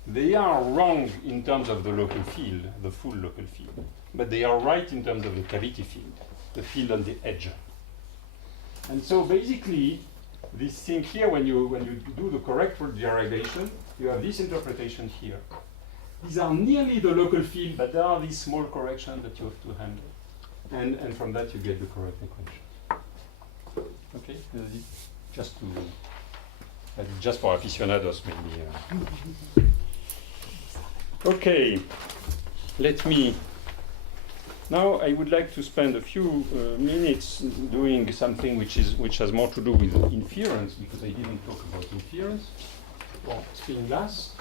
they are wrong in terms of the local field, the full local field, but they are right in terms of the cavity field, the field on the edge. And so basically, this thing here, when you do the correct derivation, you have this interpretation here. These are nearly the local field, but there are these small corrections that you have to handle. And from that you get the correct equation. Okay, just for aficionados maybe. Okay, now I would like to spend a few minutes doing something which has more to do with inference, because I didn't talk about inference. Well, spin glass.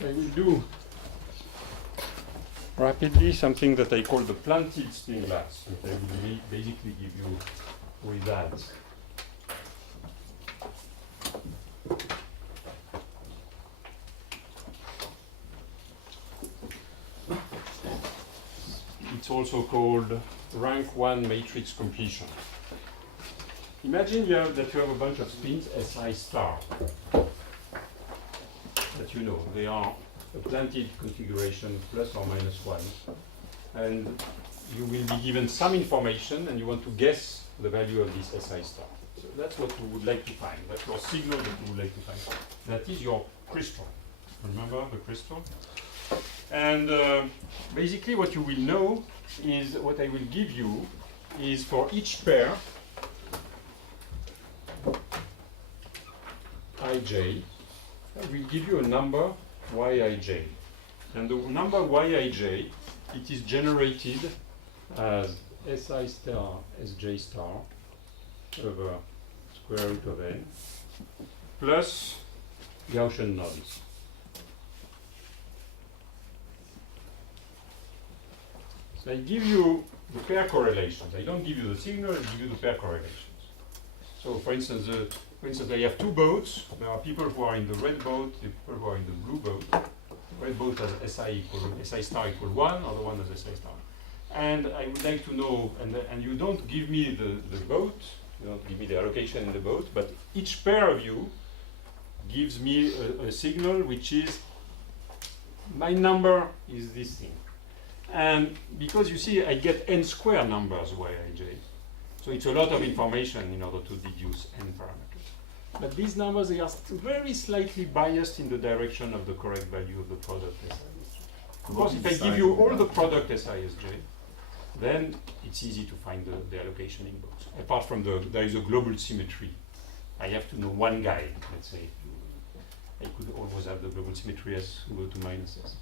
I will do rapidly something that I call the planted spin glass, that I will basically give you with that. It's also called rank 1 matrix completion. Imagine that you have a bunch of spins SI star. That you know, they are a planted configuration plus or minus 1. And you will be given some information and you want to guess the value of this SI star. So that's what you would like to find. That's your signal that you would like to find. That is your crystal. Remember the crystal? And basically what you will know is, what I will give you is for each pair, ij, I will give you a number yij. And the number yij, it is generated as si star sj star over square root of n plus Gaussian norms. So I give you the pair correlations. I don't give you the signal, I give you the pair correlations. So for instance, I have two boats. There are people who are in the red boat, the people who are in the blue boat. Red boat has SI star equal 1, other one has SI star. And I would like to know, and you don't give me the boat, you don't give me the allocation in the boat, but each pair of you gives me a signal which is, my number is this thing. And because you see, I get n square numbers Yij. So it's a lot of information in order to deduce n parameters. But these numbers, they are very slightly biased in the direction of the correct value of the product SISJ. Of course, if I give you all the product SISJ, then it's easy to find the allocation in both. Apart from there is a global symmetry. I have to know one guy, let's say. I could always have the global symmetry as go to minus s.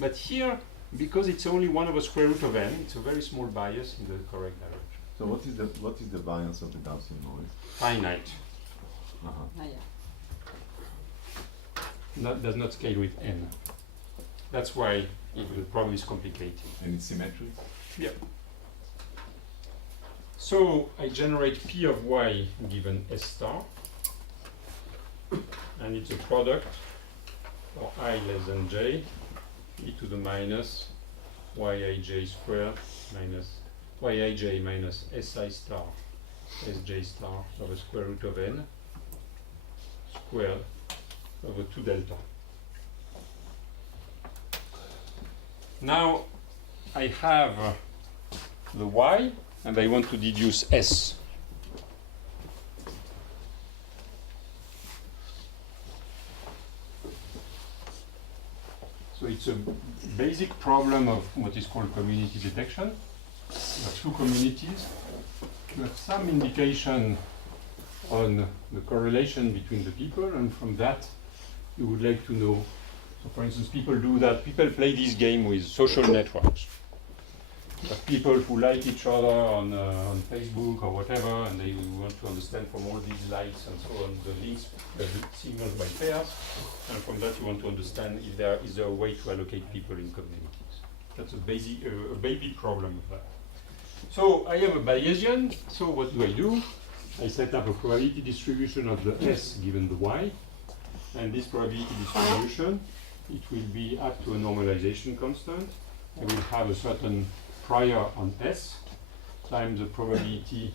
But here, because it's only 1 over square root of n, it's a very small bias in the correct direction. So what is the variance of the Gaussian noise? Finite. Ah, yeah. Does not scale with n. That's why the problem is complicated. And it's symmetric? Yeah. So I generate P of y given S star, and it's a product for I less than j, e to the minus Yij squared minus Yij minus Si star Sj star over square root of n squared over 2 delta. Now I have the y, and I want to deduce s. So it's a basic problem of what is called community detection. There are two communities. You have some indication on the correlation between the people, and from that you would like to know. So for instance, people do that. People play this game with social networks. People who like each other on Facebook or whatever, and they want to understand from all these likes and so on the links, the signals by pairs, and from that you want to understand if there is a way to allocate people in communities. That's a basic, a baby problem of that. So I have a Bayesian. So what do? I set up a probability distribution of the S given the Y, and this probability distribution, it will be up to a normalization constant. I will have a certain prior on S times the probability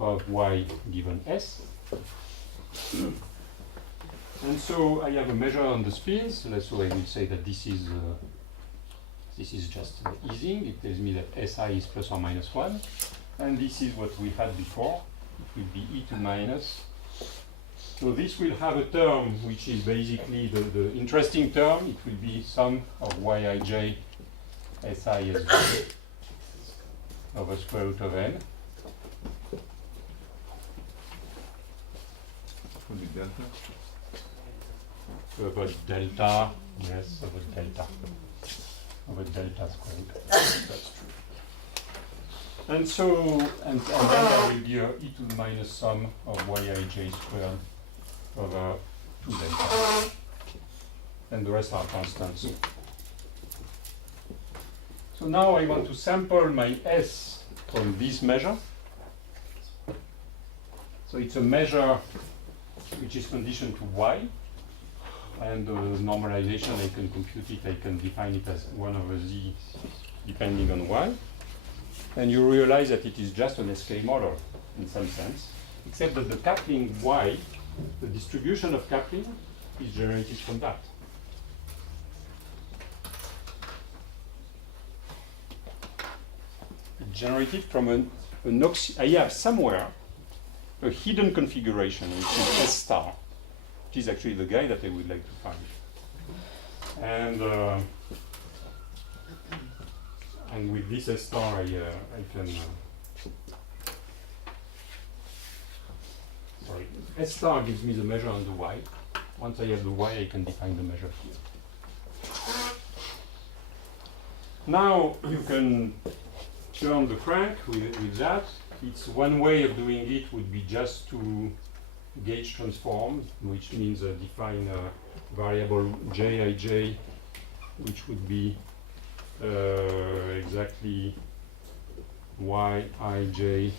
of Y given S. And so I have a measure on the spins. So I will say that this is just easing. It tells me that SI is plus or minus 1. And this is what we had before. It will be e to minus. So this will have a term which is basically the interesting term. It will be sum of Yij SISJ over square root of n. Would be delta? Over delta, yes, over delta square root. That's true. And so, and then I will give e to the minus sum of Yij squared over 2 delta. And the rest are constants. So now I want to sample my S from this measure. So it's a measure which is conditioned to Y. And the normalization, I can compute it, I can define it as 1 over z depending on Y. And you realize that it is just an SK model in some sense, except that the coupling Y, the distribution of coupling, is generated from that. It's generated from I have somewhere a hidden configuration, which is S star, which is actually the guy that I would like to find. And with this S star, I can. Sorry, S star gives me the measure on the Y. Once I have the Y, I can define the measure here. Now you can turn the crank with that. it's one way of doing it would be just to gauge transform, which means define a variable jij, which would be exactly yij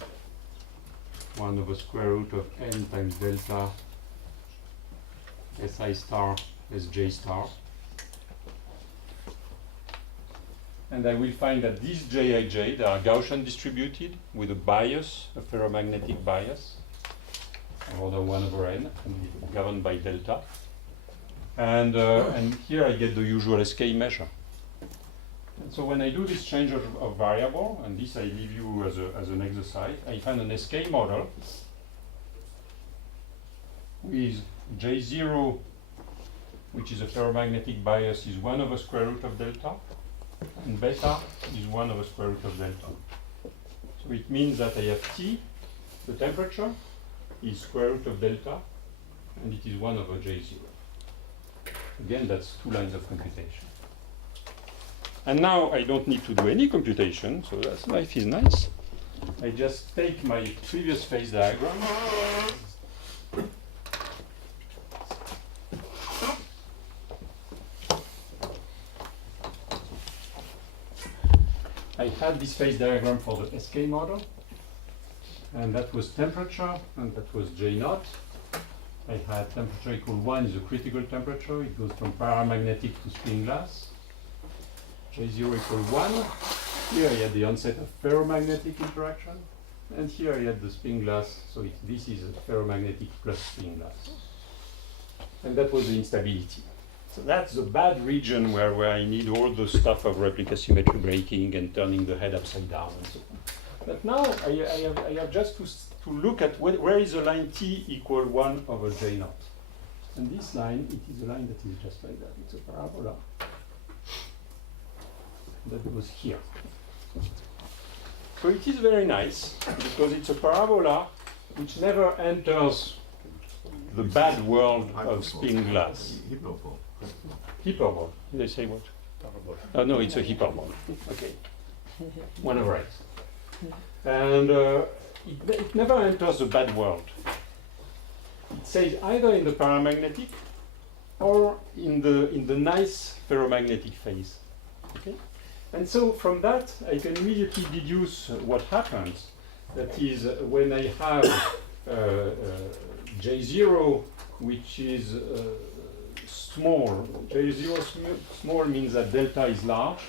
1 over square root of n times delta si star sj star. And I will find that these jij, they are Gaussian distributed with a bias, a ferromagnetic bias, order 1 over n, and governed by delta. And here I get the usual SK measure. And so when I do this change of variable, and this I leave you as an exercise, I find an SK model with J0, which is a ferromagnetic bias, is 1 over square root of delta, and beta is 1 over square root of delta. So it means that I have T, the temperature, is square root of delta, and it is 1 over J0. Again, that's 2 lines of computation. And now I don't need to do any computation, so that's, life is nice. I just take my previous phase diagram, I had this phase diagram for the SK model, and that was temperature, and that was J naught. I had temperature equal 1 is a critical temperature. It goes from paramagnetic to spin glass. J0 equal 1. Here I had the onset of ferromagnetic interaction, and here I had the spin glass, so this is a ferromagnetic plus spin glass. And that was the instability. So that's the bad region where I need all the stuff of replica symmetry breaking and turning the head upside down and so on. But now I have just to look at where is the line T equal 1 over J naught. And this line, it is a line that is just like that. It's a parabola that goes here. So it is very nice because it's a parabola which never enters the bad world of spin glass. Hyperbole. They say what? Oh, no, it's a hyperbole. Okay. 1 over x. And it never enters the bad world. It says either in the paramagnetic or in the nice ferromagnetic phase. Okay? And so from that, I can immediately deduce what happens. That is, when I have J0, which is small. J0 small means that delta is large,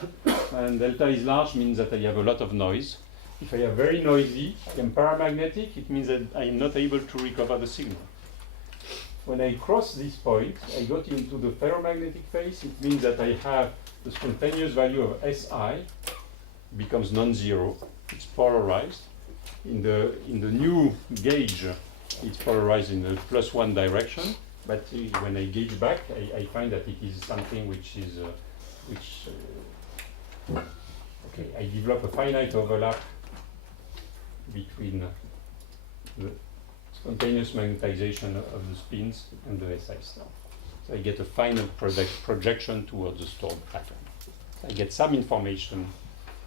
and delta is large means that I have a lot of noise. If I have very noisy and paramagnetic, it means that I'm not able to recover the signal. When I cross this point, I got into the ferromagnetic phase. It means that I have the spontaneous value of Si becomes non-zero. It's polarized. In the new gauge, it's polarized in the +1 direction. But when I gauge back, I find that it is something which is okay. I develop a finite overlap between the spontaneous magnetization of the spins and the SI star. So I get a final projection towards the stored pattern. I get some information,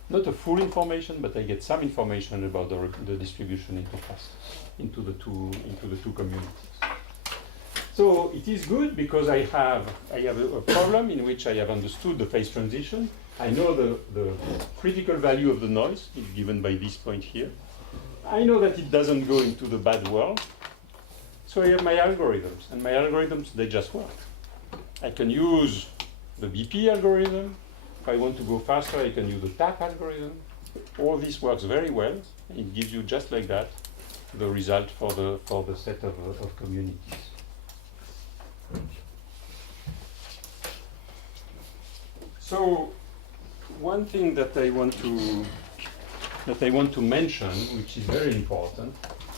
not a full information, but I get some information about the distribution into classes, into the two communities. So it is good because I have a problem in which I have understood the phase transition. I know the critical value of the noise is given by this point here. I know that it doesn't go into the bad world. So I have my algorithms, and my algorithms, they just work. I can use the BP algorithm. If I want to go faster, I can use the TAP algorithm. All this works very well. It gives you just like that the result for the set of communities. So one thing that I want to mention, which is very important.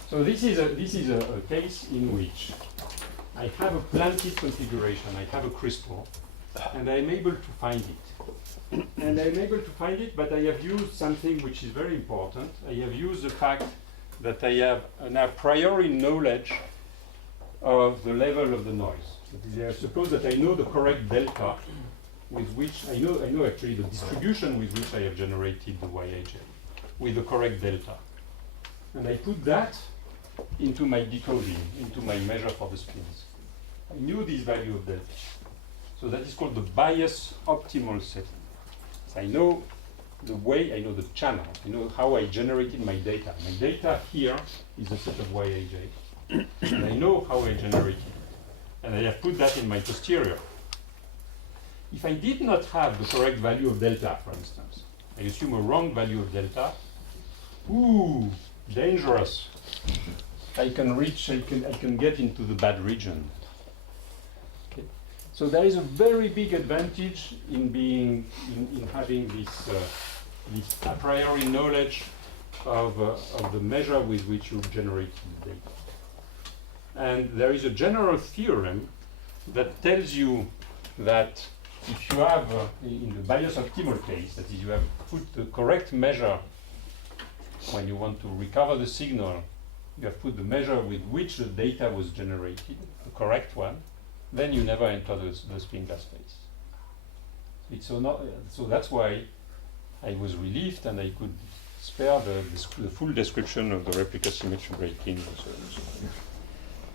So this is a case in which I have a planted configuration. I have a crystal, and I'm able to find it. And I'm able to find it, but I have used something which is very important. I have used the fact that I have an a priori knowledge of the level of the noise. Suppose that I know the correct delta with which I know actually the distribution with which I have generated the Yij with the correct delta. And I put that into my decoding, into my measure for the spins. I knew this value of delta. So that is called the bias optimal setting. So I know the way, I know the channel, I know how I generated my data. My data here is a set of Yij. And I know how I generated it. And I have put that in my posterior. If I did not have the correct value of delta, for instance, I assume a wrong value of delta, ooh, dangerous. I can get into the bad region. Okay. So there is a very big advantage in having this a priori knowledge of the measure with which you generate the data. And there is a general theorem that tells you that if you have, in the bias optimal case, that is, you have put the correct measure when you want to recover the signal, you have put the measure with which the data was generated, the correct one, then you never enter the spin glass phase. So that's why I was relieved and I could spare the full description of the replica symmetry breaking and so on and so on.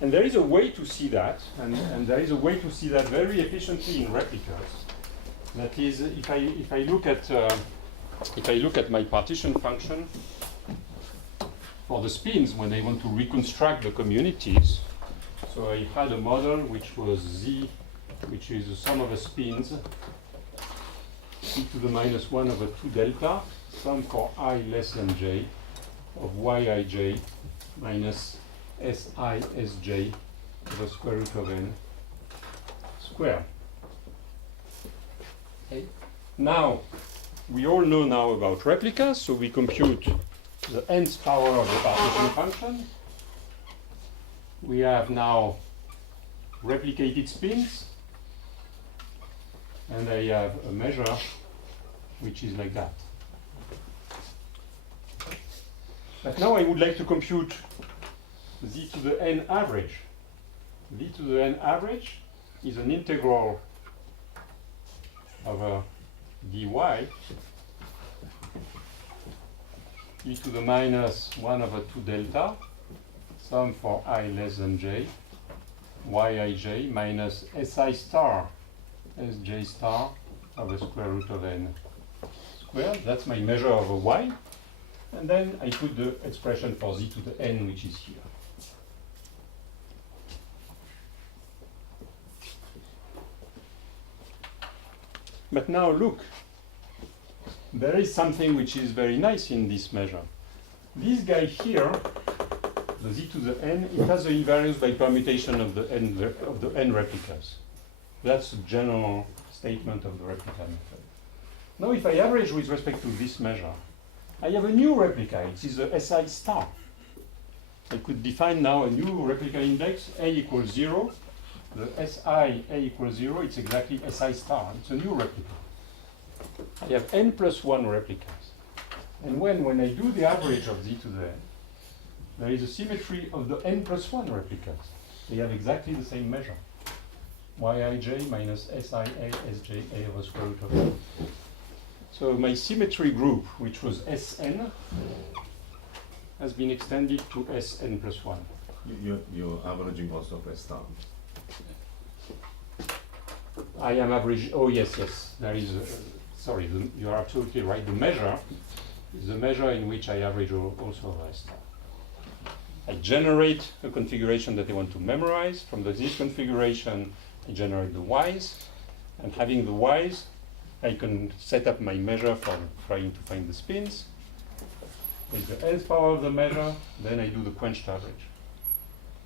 And there is a way to see that, and there is a way to see that very efficiently in replicas. That is, if I look at my partition function for the spins when I want to reconstruct the communities. So I had a model which was Z, which is the sum of the spins, e to the minus 1 over 2 delta, sum for I less than j of Yij minus Sij over square root of n squared. Okay. Now, we all know now about replicas, so we compute the nth power of the partition function. We have now replicated spins, and I have a measure which is like that. But now I would like to compute z to the n average. V to the n average is an integral over dy e to the minus 1 over 2 delta, sum for I less than j, Yij minus Si star Sj star over square root of n squared. That's my measure of a y. And then I put the expression for z to the n, which is here. But now look, there is something which is very nice in this measure. This guy here, the z to the n, it has the invariance by permutation of the n replicas. That's a general statement of the replica method. Now if I average with respect to this measure, I have a new replica, it is the Si star. I could define now a new replica index, a equals 0. The Si a equals 0, it's exactly Si star, it's a new replica. I have n plus 1 replicas. And when I do the average of z to the n, there is a symmetry of the n plus 1 replicas. They have exactly the same measure. Yij minus Sia Sj a over square root of n. So my symmetry group, which was Sn, has been extended to Sn plus 1. You're averaging also of S star. I am averaging, oh yes, there is, sorry, you are absolutely right. The measure is the measure in which I average also of S star. I generate a configuration that I want to memorize. From this configuration, I generate the y's. And having the y's, I can set up my measure for trying to find the spins. With the nth power of the measure, then I do the quenched average.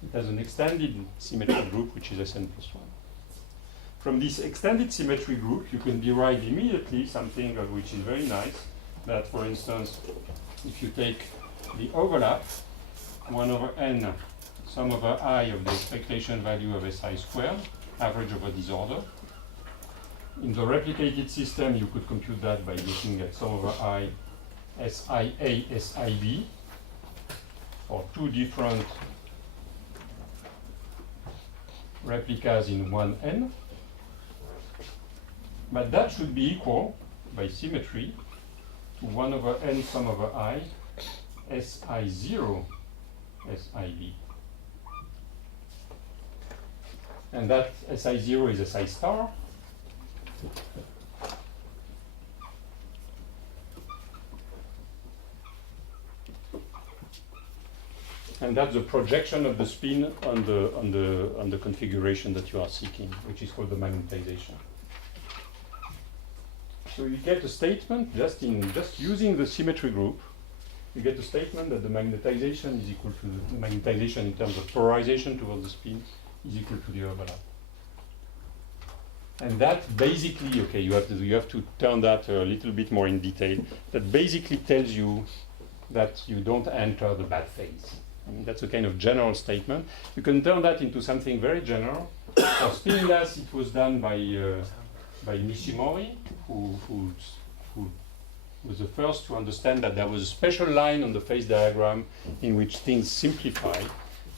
It has an extended symmetry group, which is Sn plus 1. From this extended symmetry group, you can derive immediately something which is very nice. That, for instance, if you take the overlap, 1 over n, sum over I of the expectation value of Si squared, average over disorder. In the replicated system, you could compute that by looking at sum over I, Sia, Sib, for two different replicas in 1n. But that should be equal, by symmetry, to 1 over n sum over I, Si0 SIB. And that Si0 is Si star. And that's the projection of the spin on the configuration that you are seeking, which is called the magnetization. So you get a statement just using the symmetry group. You get a statement that the magnetization is equal to the magnetization in terms of polarization towards the spin is equal to the overlap. And that basically, okay, you have to turn that a little bit more in detail. That basically tells you that you don't enter the bad phase. I mean, that's a kind of general statement. You can turn that into something very general. For spin glass, it was done by Nishimori, who was the first to understand that there was a special line on the phase diagram in which things simplify,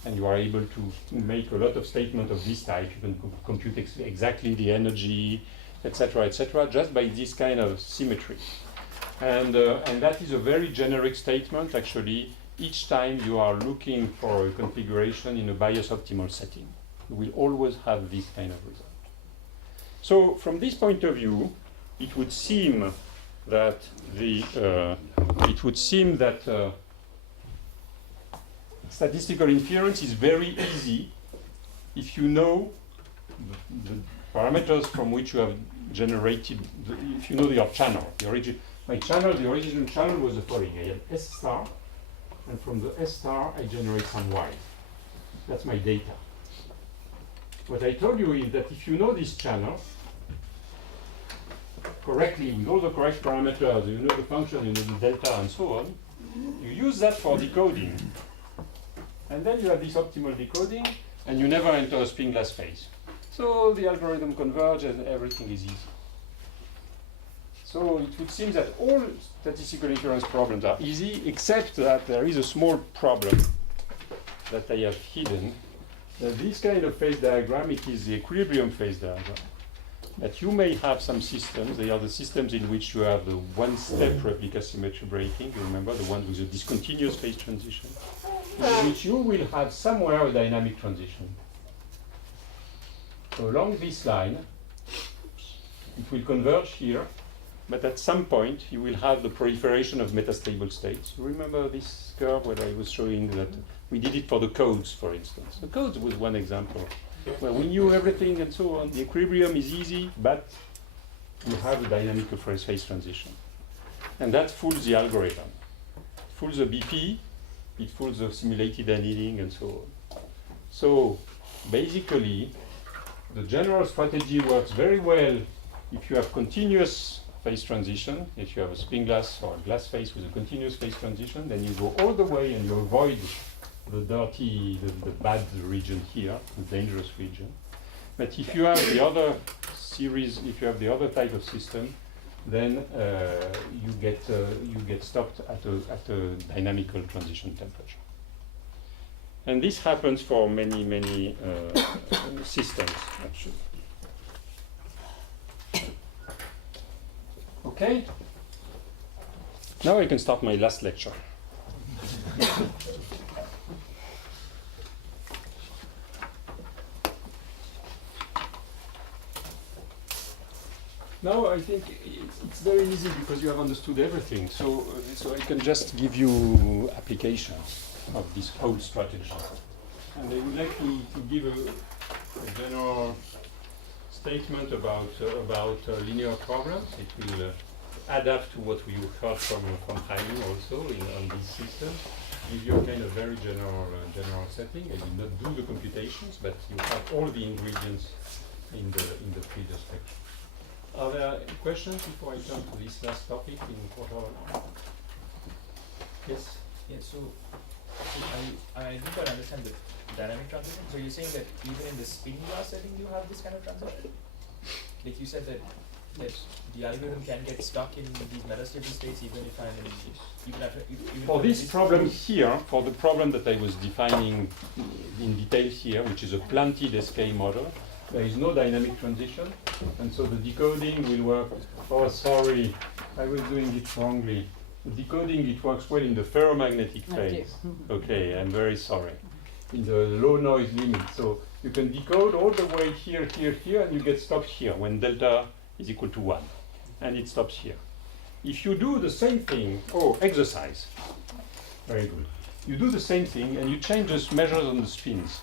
and you are able to make a lot of statements of this type. You can compute exactly the energy, etc., just by this kind of symmetry. And that is a very generic statement, actually. Each time you are looking for a configuration in a bias optimal setting, you will always have this kind of result. So from this point of view, it would seem that statistical inference is very easy if you know the parameters from which you have generated, if you know your channel. The original channel was the following. I had S star, and from the S star I generate some Y. That's my data. What I told you is that if you know this channel correctly, with all the correct parameters, you know the function, you know the delta, and so on, you use that for decoding. And then you have this optimal decoding, and you never enter a spin glass phase. So the algorithm converges, and everything is easy. So it would seem that all statistical inference problems are easy, except that there is a small problem that I have hidden. That this kind of phase diagram, it is the equilibrium phase diagram. That you may have some systems, they are the systems in which you have the one-step replica symmetry breaking, you remember, the one with a discontinuous phase transition, in which you will have somewhere a dynamic transition. So along this line, it will converge here, but at some point you will have the proliferation of metastable states. You remember this curve where I was showing that we did it for the codes, for instance. The codes was one example, where we knew everything and so on. The equilibrium is easy, but you have a dynamic phase transition. And that fools the algorithm. It fools the BP, it fools the simulated annealing, and so on. So basically, the general strategy works very well if you have continuous phase transition. If you have a spin glass or a glass phase with a continuous phase transition, then you go all the way and you avoid the dirty, the bad region here, the dangerous region. But if you have the other series, if you have the other type of system, then you get stopped at a dynamical transition temperature. And this happens for many systems, actually. Okay. Now I can start my last lecture. Now I think it's very easy because you have understood everything. So I can just give you applications of this whole strategy. And I would like to give a general statement about linear problems. It will adapt to what we heard from Jaime also on this system. Give you a kind of very general setting. I will not do the computations, but you have all the ingredients in the previous lecture. Are there questions before I turn to this last topic in quarter of an hour? Yes? Yeah, so I didn't quite understand the dynamic transition. So you're saying that even in the spin glass setting you have this kind of transition? Like you said that the algorithm can get stuck in these metastable states even if I'm in even after even for this problem here, for the problem that I was defining in detail here, which is a planted SK model, there is no dynamic transition, and so the decoding will work. Oh, sorry, I was doing it wrongly. decoding, it works well in the ferromagnetic Okay. phase. Okay, I'm very sorry. In the low noise limit. So you can decode all the way here, here, here, and you get stopped here when delta is equal to 1. And it stops here. If you do the same thing, exercise. Very good. You do the same thing and you change the measures on the spins.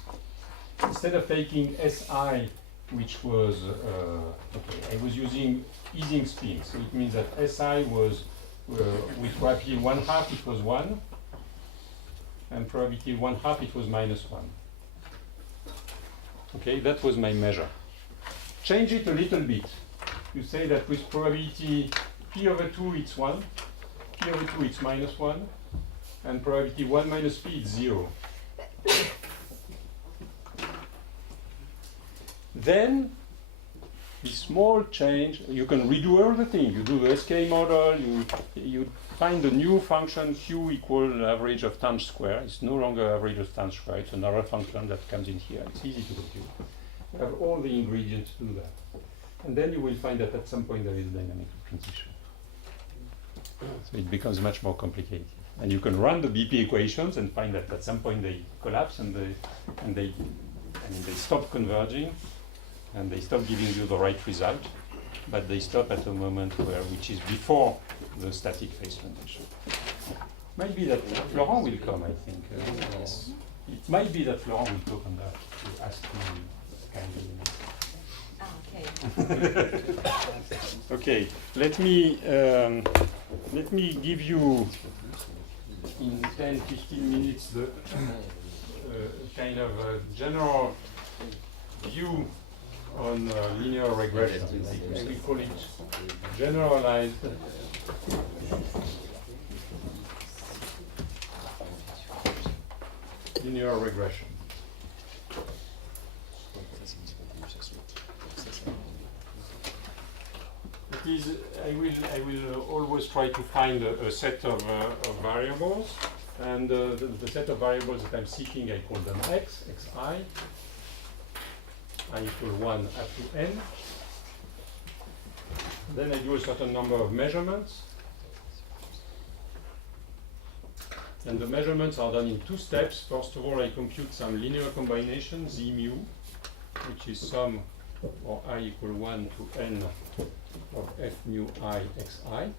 Instead of taking SI, which was, I was using easing spins. So it means that SI was, with probability 1/2, it was 1. And probability 1/2, it was -1. Okay, that was my measure. Change it a little bit. You say that with probability P/2, it's 1. P/2, it's -1. And probability 1 minus P, it's 0. Then, this small change, you can redo everything. You do the SK model, you find a new function Q equal average of tanh square. It's no longer average of tanh square, it's another function that comes in here. It's easy to compute. You have all the ingredients to do that. And then you will find that at some point there is a dynamic transition. So it becomes much more complicated. And you can run the BP equations and find that at some point they collapse and they stop converging and they stop giving you the right result, but they stop at a moment which is before the static phase transition. Might be that Florent will come, I think. Yes. It might be that Florent will talk on that to ask me kindly. Okay, let me give you in 10-15 minutes the kind of general view on linear regression. We call it generalized linear regression. I will always try to find a set of variables, and the set of variables that I'm seeking, I call them x, xi, I equal 1 up to n. Then I do a certain number of measurements, and the measurements are done in 2 steps. First of all, I compute some linear combination, z mu, which is sum, or I equal 1 to n of f mu I xi.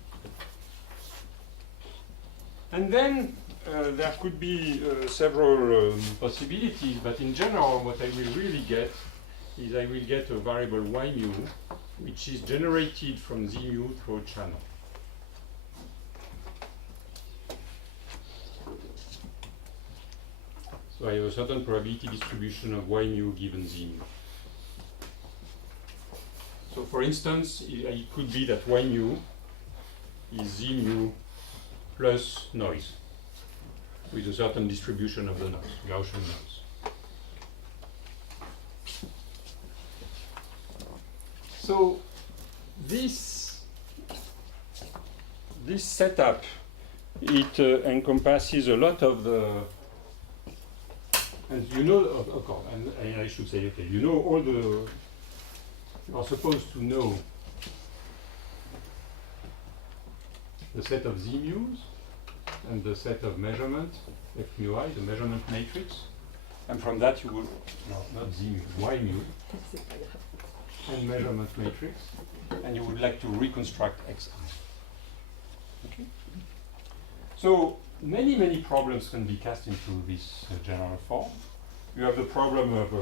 And then there could be several possibilities, but in general what I will really get is I will get a variable y mu, which is generated from z mu through a channel. So I have a certain probability distribution of y mu given z mu. So for instance, it could be that y mu is z mu plus noise with a certain distribution of the noise, Gaussian noise. So this setup, it encompasses a lot of the, and you know, and I should say, okay, you know all the, you are supposed to know the set of z mu's and the set of measurement, f mu I, the measurement matrix, and from that you will, no, not z mu, y mu, and measurement matrix, and you would like to reconstruct xi. Okay? So many problems can be cast into this general form. You have the problem of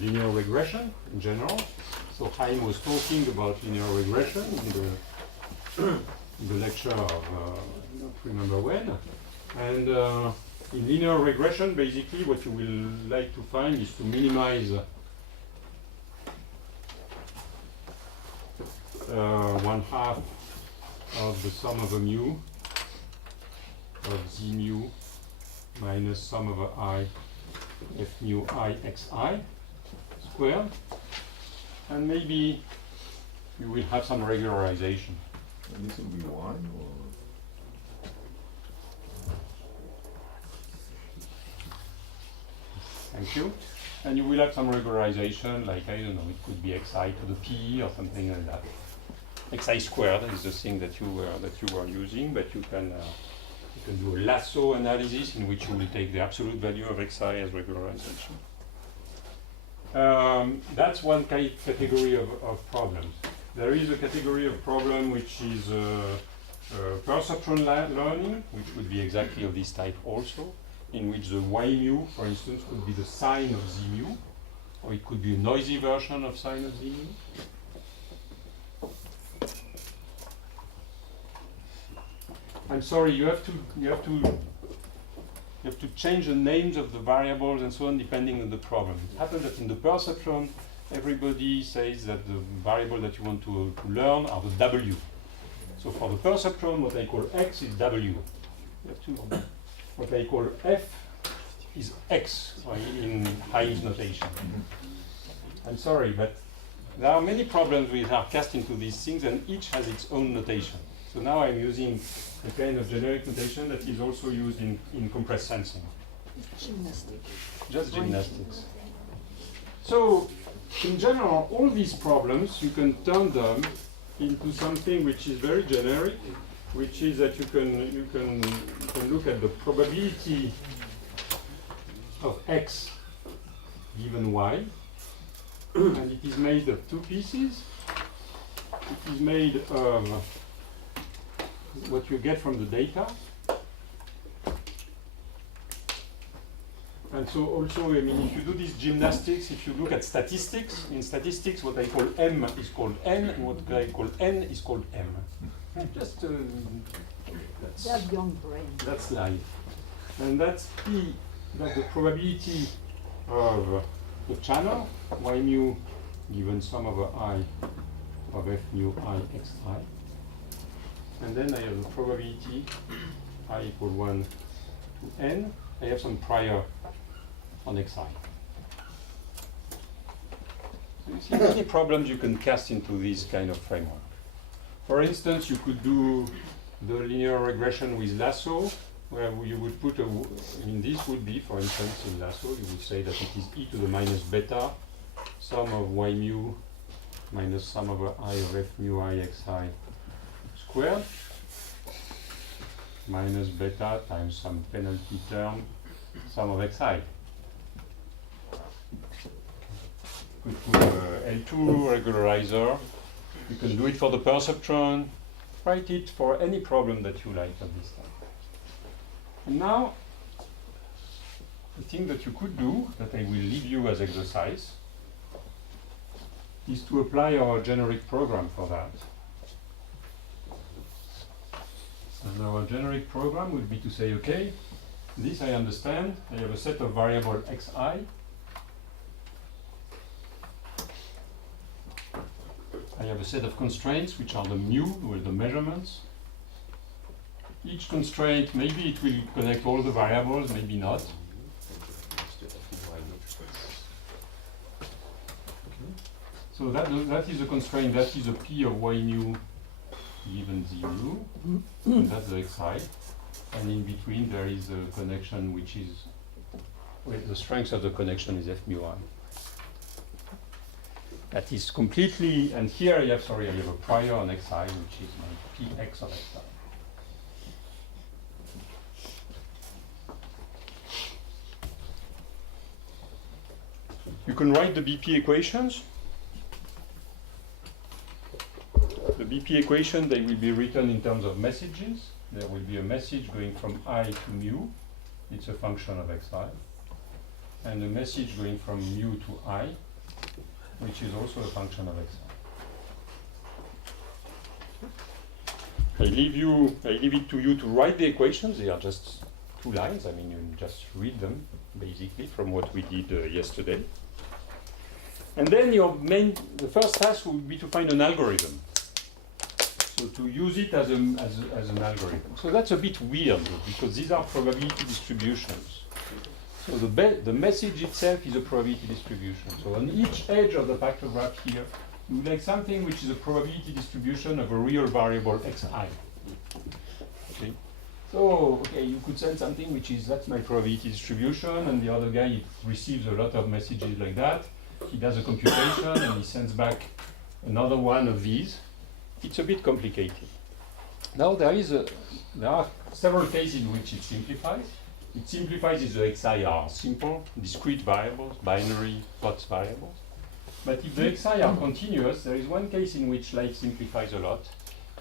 linear regression in general. So Chaim was talking about linear regression in the lecture of, I don't remember when. And in linear regression, basically what you will like to find is to minimize 1/2 of the sum of a mu of z mu minus sum of a I f mu I xi squared, and maybe you will have some regularization. And this will be y or? Thank you. And you will have some regularization, like, I don't know, it could be xi to the p or something like that. xi squared is the thing that you were using, but you can do a lasso analysis in which you will take the absolute value of xi as regularization. That's one category of problems. There is a category of problem which is perceptron learning, which would be exactly of this type also, in which the y mu, for instance, could be the sine of z mu, or it could be a noisy version of sine of z mu. I'm sorry, you have to change the names of the variables and so on depending on the problem. It happens that in the perceptron, everybody says that the variable that you want to learn are the w. So for the perceptron, what I call x is w. You have to, what I call f is x in Hines notation. I'm sorry, but there are many problems with our casting to these things, and each has its own notation. So now I'm using a kind of generic notation that is also used in compressed sensing. Gymnastics. Just gymnastics. So, in general, all these problems, you can turn them into something which is very generic, which is that you can look at the probability of x given y, and it is made of two pieces. It is made of what you get from the data. And so also, I mean, if you do this gymnastics, if you look at statistics, in statistics what I call M is called N, and what I call N is called M. Just, That young brain. that's life. And that's the probability of the channel, y mu given sum over I of f mu I xi. And then I have the probability I equal 1 to n. I have some prior on xi. So you see many problems you can cast into this kind of framework. For instance, you could do the linear regression with lasso, where you would put this would be, for instance, in lasso, you would say that it is e to the minus beta, sum of y mu minus sum over I of f mu I xi squared, minus beta times some penalty term, sum of xi. You could put L2 regularizer. You can do it for the perceptron. Write it for any problem that you like of this type. And now, the thing that you could do, that I will leave you as exercise, is to apply our generic program for that. And our generic program would be to say, okay, this I understand. I have a set of variable xi. I have a set of constraints, which are the mu, or the measurements. Each constraint, maybe it will connect all the variables, maybe not. So that is a constraint, that is a p of y mu given z mu, and that's the xi. And in between there is a connection which is, well, the strength of the connection is f mu I. That is completely, and here I have, I have a prior on xi, which is my px of xi. You can write the BP equations. The BP equation, they will be written in terms of messages. There will be a message going from I to mu. It's a function of xi. And a message going from mu to I, which is also a function of xi. I leave it to you to write the equations. They are just 2 lines. I mean, you just read them, basically, from what we did yesterday. And then the first task would be to find an algorithm. So to use it as an algorithm. So that's a bit weird, because these are probability distributions. So the message itself is a probability distribution. So on each edge of the pactograph here, you would like something which is a probability distribution of a real variable xi. Okay. So, okay, you could send something which is, that's my probability distribution, and the other guy receives a lot of messages like that. He does a computation, and he sends back another one of these. it's a bit complicated. Now there are several cases in which it simplifies. It simplifies if the xi are simple, discrete variables, binary plots variables. But if the xi are continuous, there is one case in which life simplifies a lot.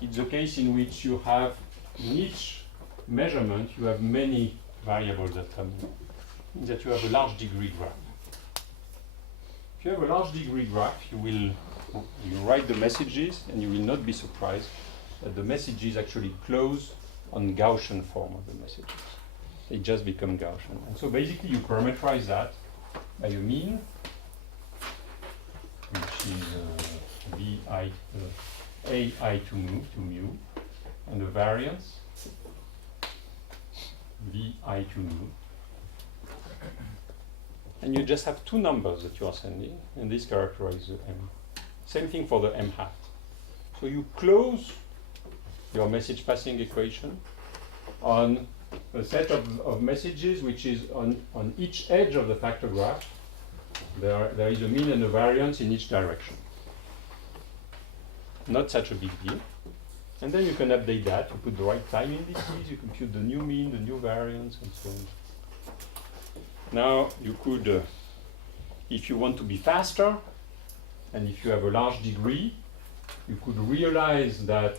It's the case in which you have, in each measurement, you have many variables that come in. It means that you have a large degree graph. If you have a large degree graph, you write the messages, and you will not be surprised that the messages actually close on Gaussian form of the messages. They just become Gaussian. And so basically you parameterize that by a mean, which is ai to mu, and a variance, vi to mu. And you just have two numbers that you are sending, and this characterizes the m. Same thing for the m hat. So you close your message passing equation on a set of messages which is on each edge of the factor graph. There is a mean and a variance in each direction. Not such a big deal. And then you can update that, you put the right time indices, you compute the new mean, the new variance, and so on. Now you could, if you want to be faster, and if you have a large degree, you could realize that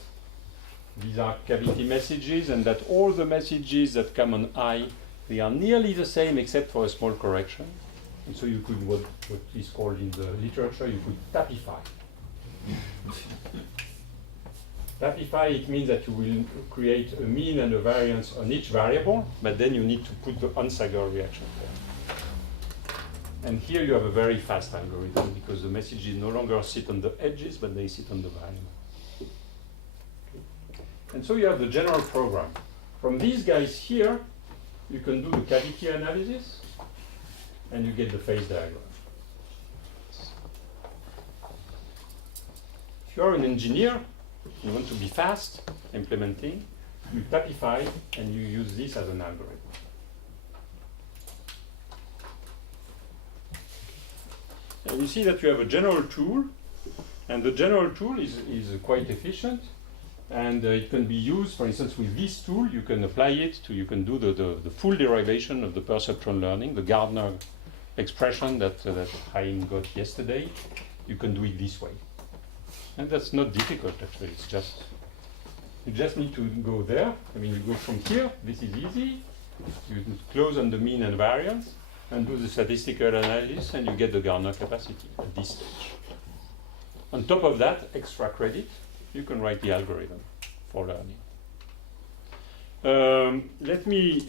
these are cavity messages and that all the messages that come on I, they are nearly the same except for a small correction. And so you could, what is called in the literature, you could tapify. Tapify, it means that you will create a mean and a variance on each variable, but then you need to put the Onsager reaction there. And here you have a very fast algorithm because the messages no longer sit on the edges, but they sit on the variable. And so you have the general program. From these guys here, you can do the cavity analysis, and you get the phase diagram. If you are an engineer, you want to be fast implementing, you tapify, and you use this as an algorithm. And you see that you have a general tool, and the general tool is quite efficient, and it can be used, for instance, with this tool, you can apply it to, you can do the full derivation of the perceptron learning, the Gardner expression that Chaim got yesterday. You can do it this way. And that's not difficult, actually. It's just, you just need to go there. I mean, you go from here, this is easy. You close on the mean and variance, and do the statistical analysis, and you get the Gardner capacity at this stage. On top of that, extra credit, you can write the algorithm for learning. Let me,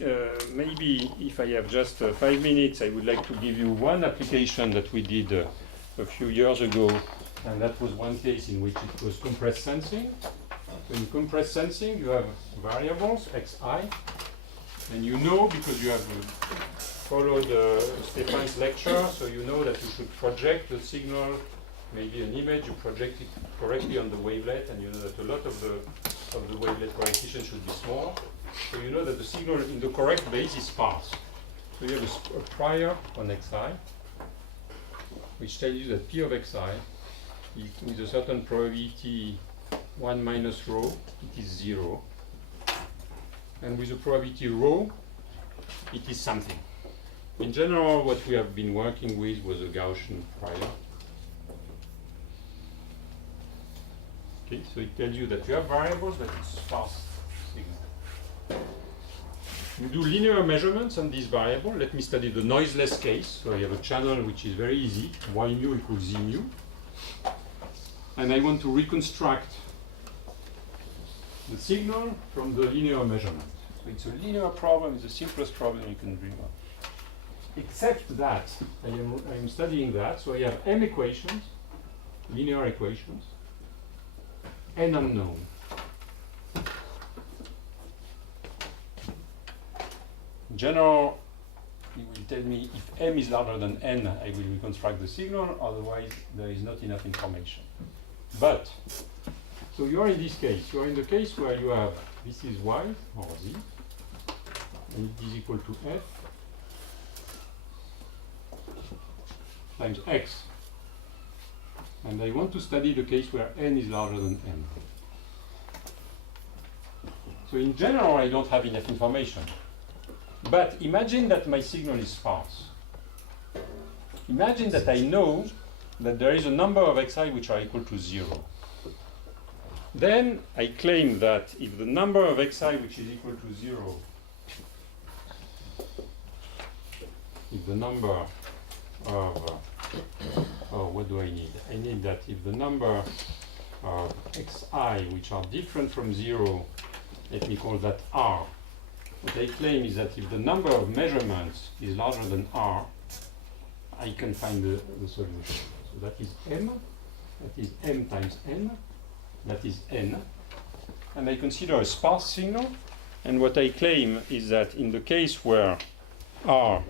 maybe if I have just 5 minutes, I would like to give you one application that we did a few years ago, and that was one case in which it was compressed sensing. In compressed sensing, you have variables, xi, and you know, because you have followed Stefan's lecture, so you know that you should project the signal, maybe an image, you project it correctly on the wavelet, and you know that a lot of the wavelet coefficient should be small. So you know that the signal in the correct base is sparse. So you have a prior on xi, which tells you that P of xi with a certain probability 1 minus rho, it is 0. And with the probability rho, it is something. In general, what we have been working with was a Gaussian prior. Okay, so it tells you that you have variables, but it's sparse signal. You do linear measurements on this variable. Let me study the noiseless case. So you have a channel which is very easy, y mu equals z mu. And I want to reconstruct the signal from the linear measurement. So it's a linear problem, it's the simplest problem you can dream of. Except that, I am studying that, so I have m equations, linear equations, n unknown. In general, it will tell me if m is larger than n, I will reconstruct the signal, otherwise there is not enough information. But, so you are in this case, you are in the case where you have, this is y, or z, and it is equal to f times x. And I want to study the case where n is larger than m. So in general, I don't have enough information. But imagine that my signal is sparse. Imagine that I know that there is a number of xi which are equal to 0. Then I claim that if the number of xi which is equal to 0, if the number of, what do I need? I need that if the number of xi which are different from 0, let me call that r. What I claim is that if the number of measurements is larger than r, I can find the solution. So that is m, that is m times n, that is n. And I consider a sparse signal, and what I claim is that in the case where r,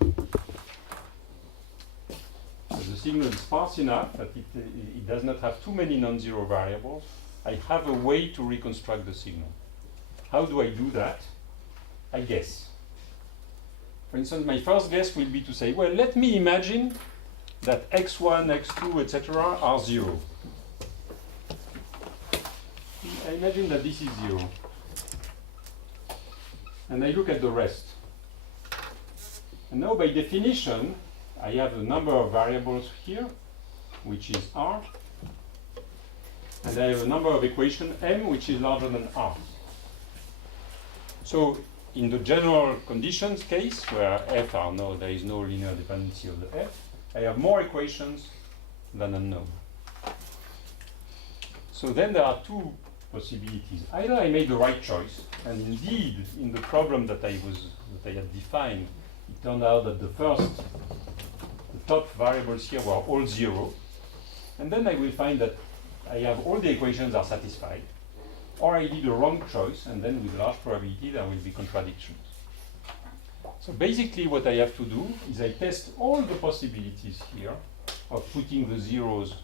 the signal is sparse enough that it does not have too many non-zero variables, I have a way to reconstruct the signal. How do I do that? I guess. For instance, my first guess will be to say, well, let me imagine that x1, x2, etc. are 0. I imagine that this is 0. And I look at the rest. And now, by definition, I have a number of variables here, which is r. And I have a number of equations, m, which is larger than r. So, in the general conditions case, where f are no, there is no linear dependency of the f, I have more equations than unknown. So then there are two possibilities. Either I made the right choice, and indeed, in the problem that I had defined, it turned out that the top variables here were all 0, and then I will find that I have all the equations are satisfied. Or I did a wrong choice, and then with large probability there will be contradictions. So basically what I have to do is I test all the possibilities here of putting the zeros,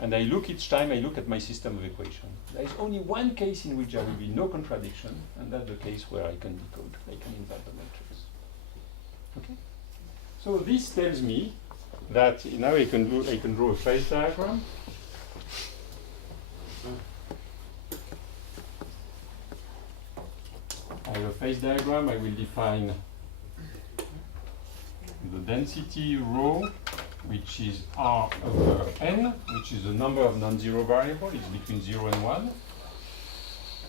and I look each time I look at my system of equations. There is only one case in which there will be no contradiction, and that's the case where I can decode, I can invert the matrix. Okay? So this tells me that now I can draw a phase diagram. I have a phase diagram. I will define the density rho, which is r over n, which is the number of non-zero variables. It's between 0 and 1.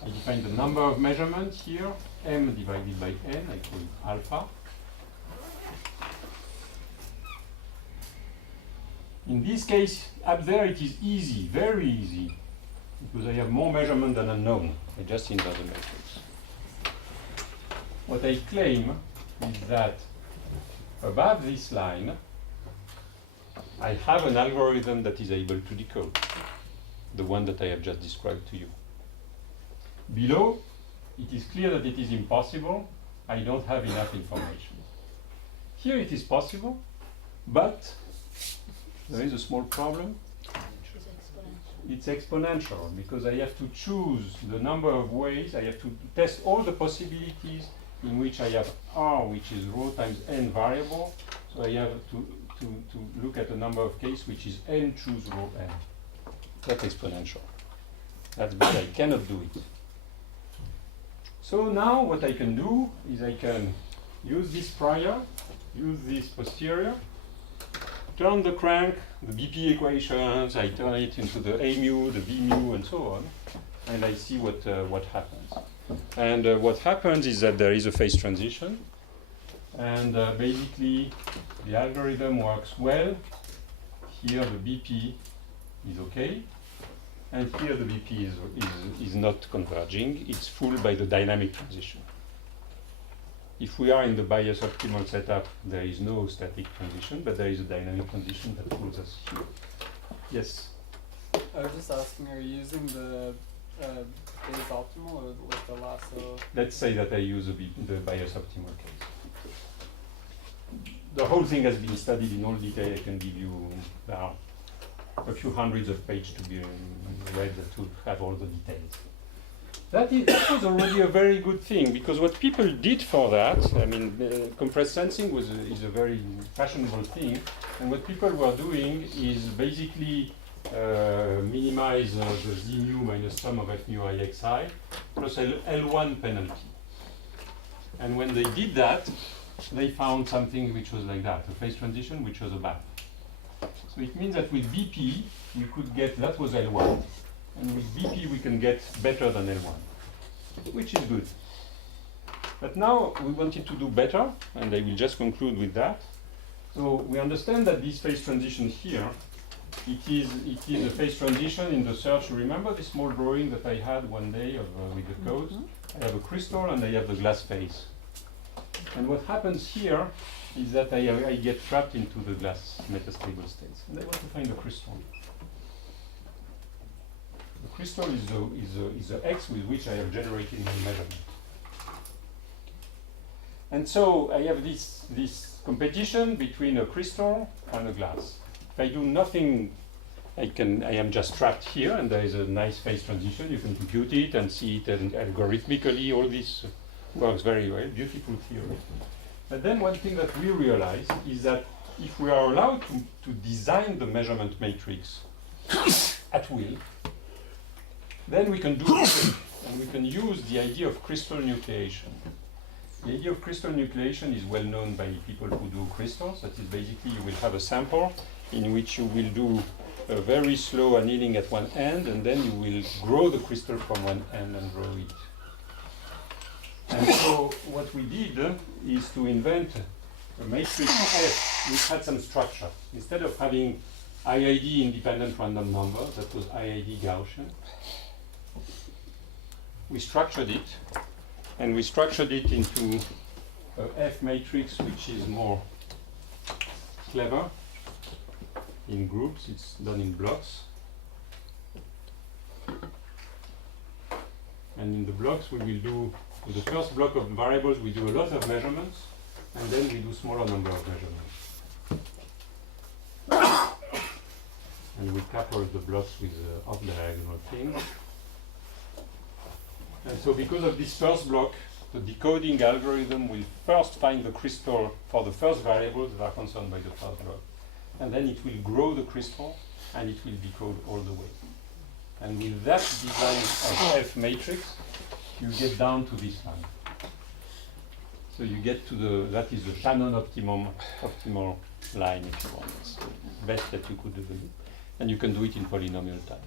I define the number of measurements here, m divided by n. I call it alpha. In this case, up there it is easy, very easy, because I have more measurement than unknown. I just invert the matrix. What I claim is that above this line, I have an algorithm that is able to decode, the one that I have just described to you. Below, it is clear that it is impossible. I don't have enough information. Here it is possible, but there is a small problem. It's exponential, because I have to choose the number of ways. I have to test all the possibilities in which I have r, which is rho times n variable. So I have to look at a number of cases which is n choose rho n. That's exponential. That's bad. I cannot do it. So now what I can do is I can use this prior, use this posterior, turn the crank, the BP equations, I turn it into the A mu, the B mu, and so on, and I see what happens. And what happens is that there is a phase transition, and basically the algorithm works well. Here the BP is okay, and here the BP is not converging. It's full by the dynamic transition. If we are in the bias optimal setup, there is no static transition, but there is a dynamic transition that pulls us here. Yes? I was just asking, are you using the phase optimal or with the lasso? Let's say that I use the bias optimal case. The whole thing has been studied in all detail. I can give you a few hundreds of pages to be read to have all the details. That was already a very good thing, because what people did for that, I mean, compressed sensing is a very fashionable thing, and what people were doing is basically minimize the z mu minus sum of f mu I xi plus L1 penalty. And when they did that, they found something which was like that, a phase transition which was a bath. So it means that with BP, we could get, that was L1, and with BP we can get better than L1, which is good. But now we wanted to do better, and I will just conclude with that. So we understand that this phase transition here, it is a phase transition in the search. You remember this small drawing that I had one day of, with the codes? I have a crystal and I have the glass phase. And what happens here is that I get trapped into the glass metastable states. And I want to find the crystal. The crystal is the X with which I have generated my measurement. And so I have this competition between a crystal and a glass. If I do nothing, I am just trapped here, and there is a nice phase transition. You can compute it and see it and algorithmically. All this works very well, beautiful theory. But then one thing that we realize is that if we are allowed to design the measurement matrix at will, then we can do it, and we can use the idea of crystal nucleation. The idea of crystal nucleation is well known by people who do crystals. That is basically you will have a sample in which you will do a very slow annealing at one end, and then you will grow the crystal from one end and grow it. And so what we did is to invent a matrix F which had some structure. Instead of having IID independent random numbers, that was IID Gaussian, we structured it, and we structured it into a F matrix which is more clever in groups. It's done in blocks. And in the blocks we will do, with the first block of variables we do a lot of measurements, and then we do smaller number of measurements. And we couple the blocks with off-diagonal things. And so because of this first block, the decoding algorithm will first find the crystal for the first variables that are concerned by the first block. And then it will grow the crystal, and it will decode all the way. And with that design of F matrix, you get down to this line. So you get to that is the Shannon optimal line, if you want. It's the best that you could do. And you can do it in polynomial time.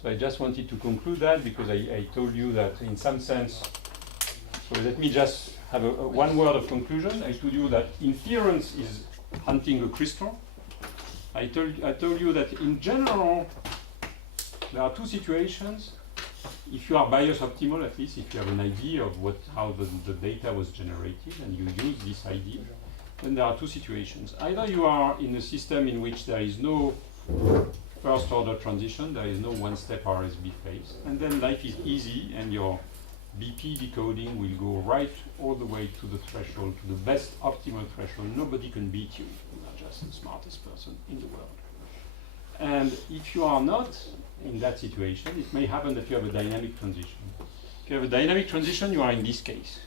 So I just wanted to conclude that because I told you that in some sense, so let me just have a one word of conclusion. I told you that inference is hunting a crystal. I told you that in general, there are two situations. If you are bias optimal, at least if you have an idea of how the data was generated and you use this idea, then there are two situations. Either you are in a system in which there is no first order transition, there is no one-step RSB phase, and then life is easy and your BP decoding will go right all the way to the threshold, to the best optimal threshold. Nobody can beat you. You are just the smartest person in the world. And if you are not in that situation, it may happen that you have a dynamic transition. If you have a dynamic transition, you are in this case.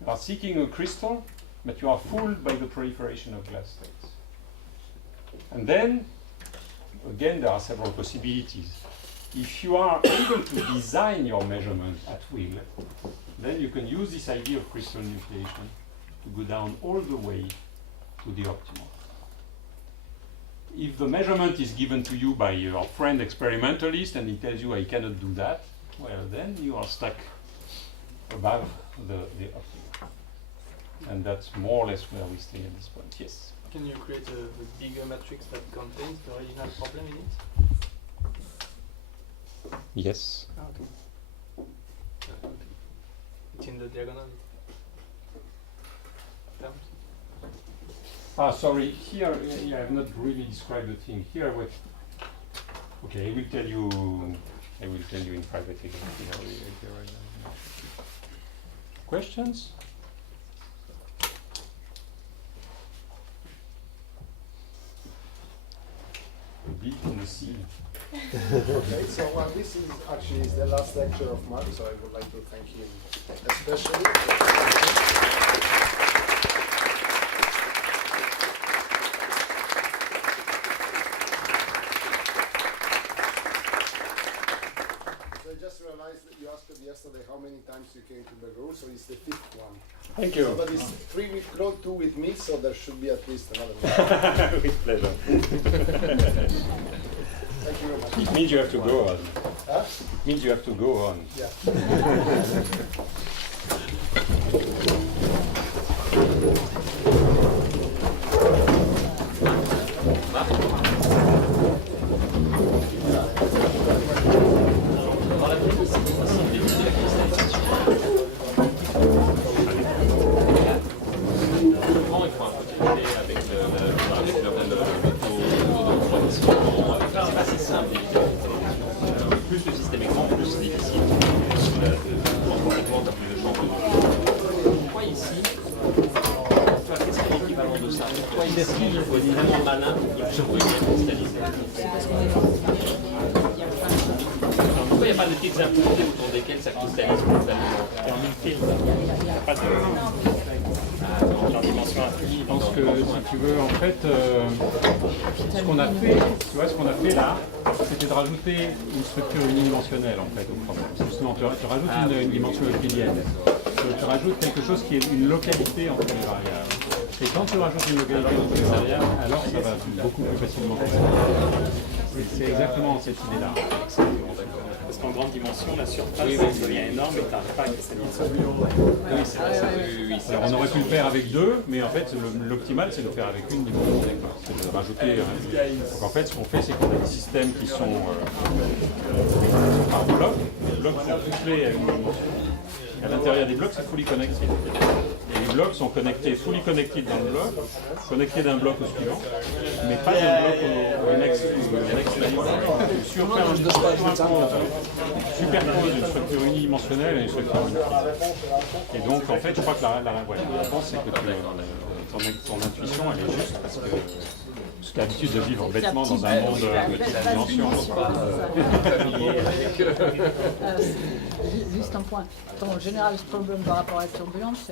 You are seeking a crystal, but you are fooled by the proliferation of glass states. And then, again, there are several possibilities. If you are able to design your measurement at will, then you can use this idea of crystal nucleation to go down all the way to the optimal. If the measurement is given to you by your friend experimentalist and he tells you I cannot do that, well then you are stuck above the optimal. And that's more or less where we stay at this point. Yes? Can you create a bigger matrix that contains the original problem in it? Yes. Okay. It's in the diagonal terms? Sorry, here I have not really described the thing. Here, what? Okay, I will tell you in private again. Questions? Deep in the sea. Okay, so this is actually the last lecture of Mark, so I would like to thank him especially. you asked yesterday how many times you came to Beg Rohu, so it's the 5th one. Thank you. But it's 3 with Claude, 2 with me, so there should be at least another one. With pleasure. Thank you very much. It means you have to go on. Huh? It means you have to go on. Yeah. Plus le système est grand, plus c'est difficile. Complètement, t'as plus de champs. Pourquoi ici, qu'est-ce qui est l'équivalent de ça? Pourquoi ici, il faut être vraiment malin pour que vous puissiez cristalliser? Pourquoi il n'y a pas de petites impuretés autour desquelles ça cristallise complètement? Et en mille films, il n'y a pas de dimension infinie. Je pense que, si tu veux, en fait, ce qu'on a fait, tu vois, ce qu'on a fait là, c'était de rajouter une structure unidimensionnelle, en fait, au problème. Justement, tu rajoutes une dimension euclidienne. Tu rajoutes quelque chose qui est une localité entre les variables. Et quand tu rajoutes une localité entre les variables, alors ça va beaucoup plus facilement. C'est exactement cette idée-là. Parce qu'en grande dimension, la surface devient énorme et tu n'arrives pas à cristalliser. Oui, c'est vrai. Alors, on aurait pu le faire avec deux, mais en fait, l'optimal, c'est de le faire avec une dimension. C'est de rajouter. Donc en fait, ce qu'on fait, c'est qu'on a des systèmes qui sont par bloc. Les blocs sont couplés à une dimension. À l'intérieur des blocs, c'est fully connected. Et les blocs sont connectés, fully connected dans le bloc, connectés d'un bloc au suivant, mais pas d'un bloc au next layer. Superpose une structure unidimensionnelle et une structure unique. Et donc, en fait, je crois que la réponse, c'est que ton intuition, elle est juste parce que l'habitude de vivre bêtement dans un monde de dimension. Juste un point. Ton general problem par rapport à la turbulence,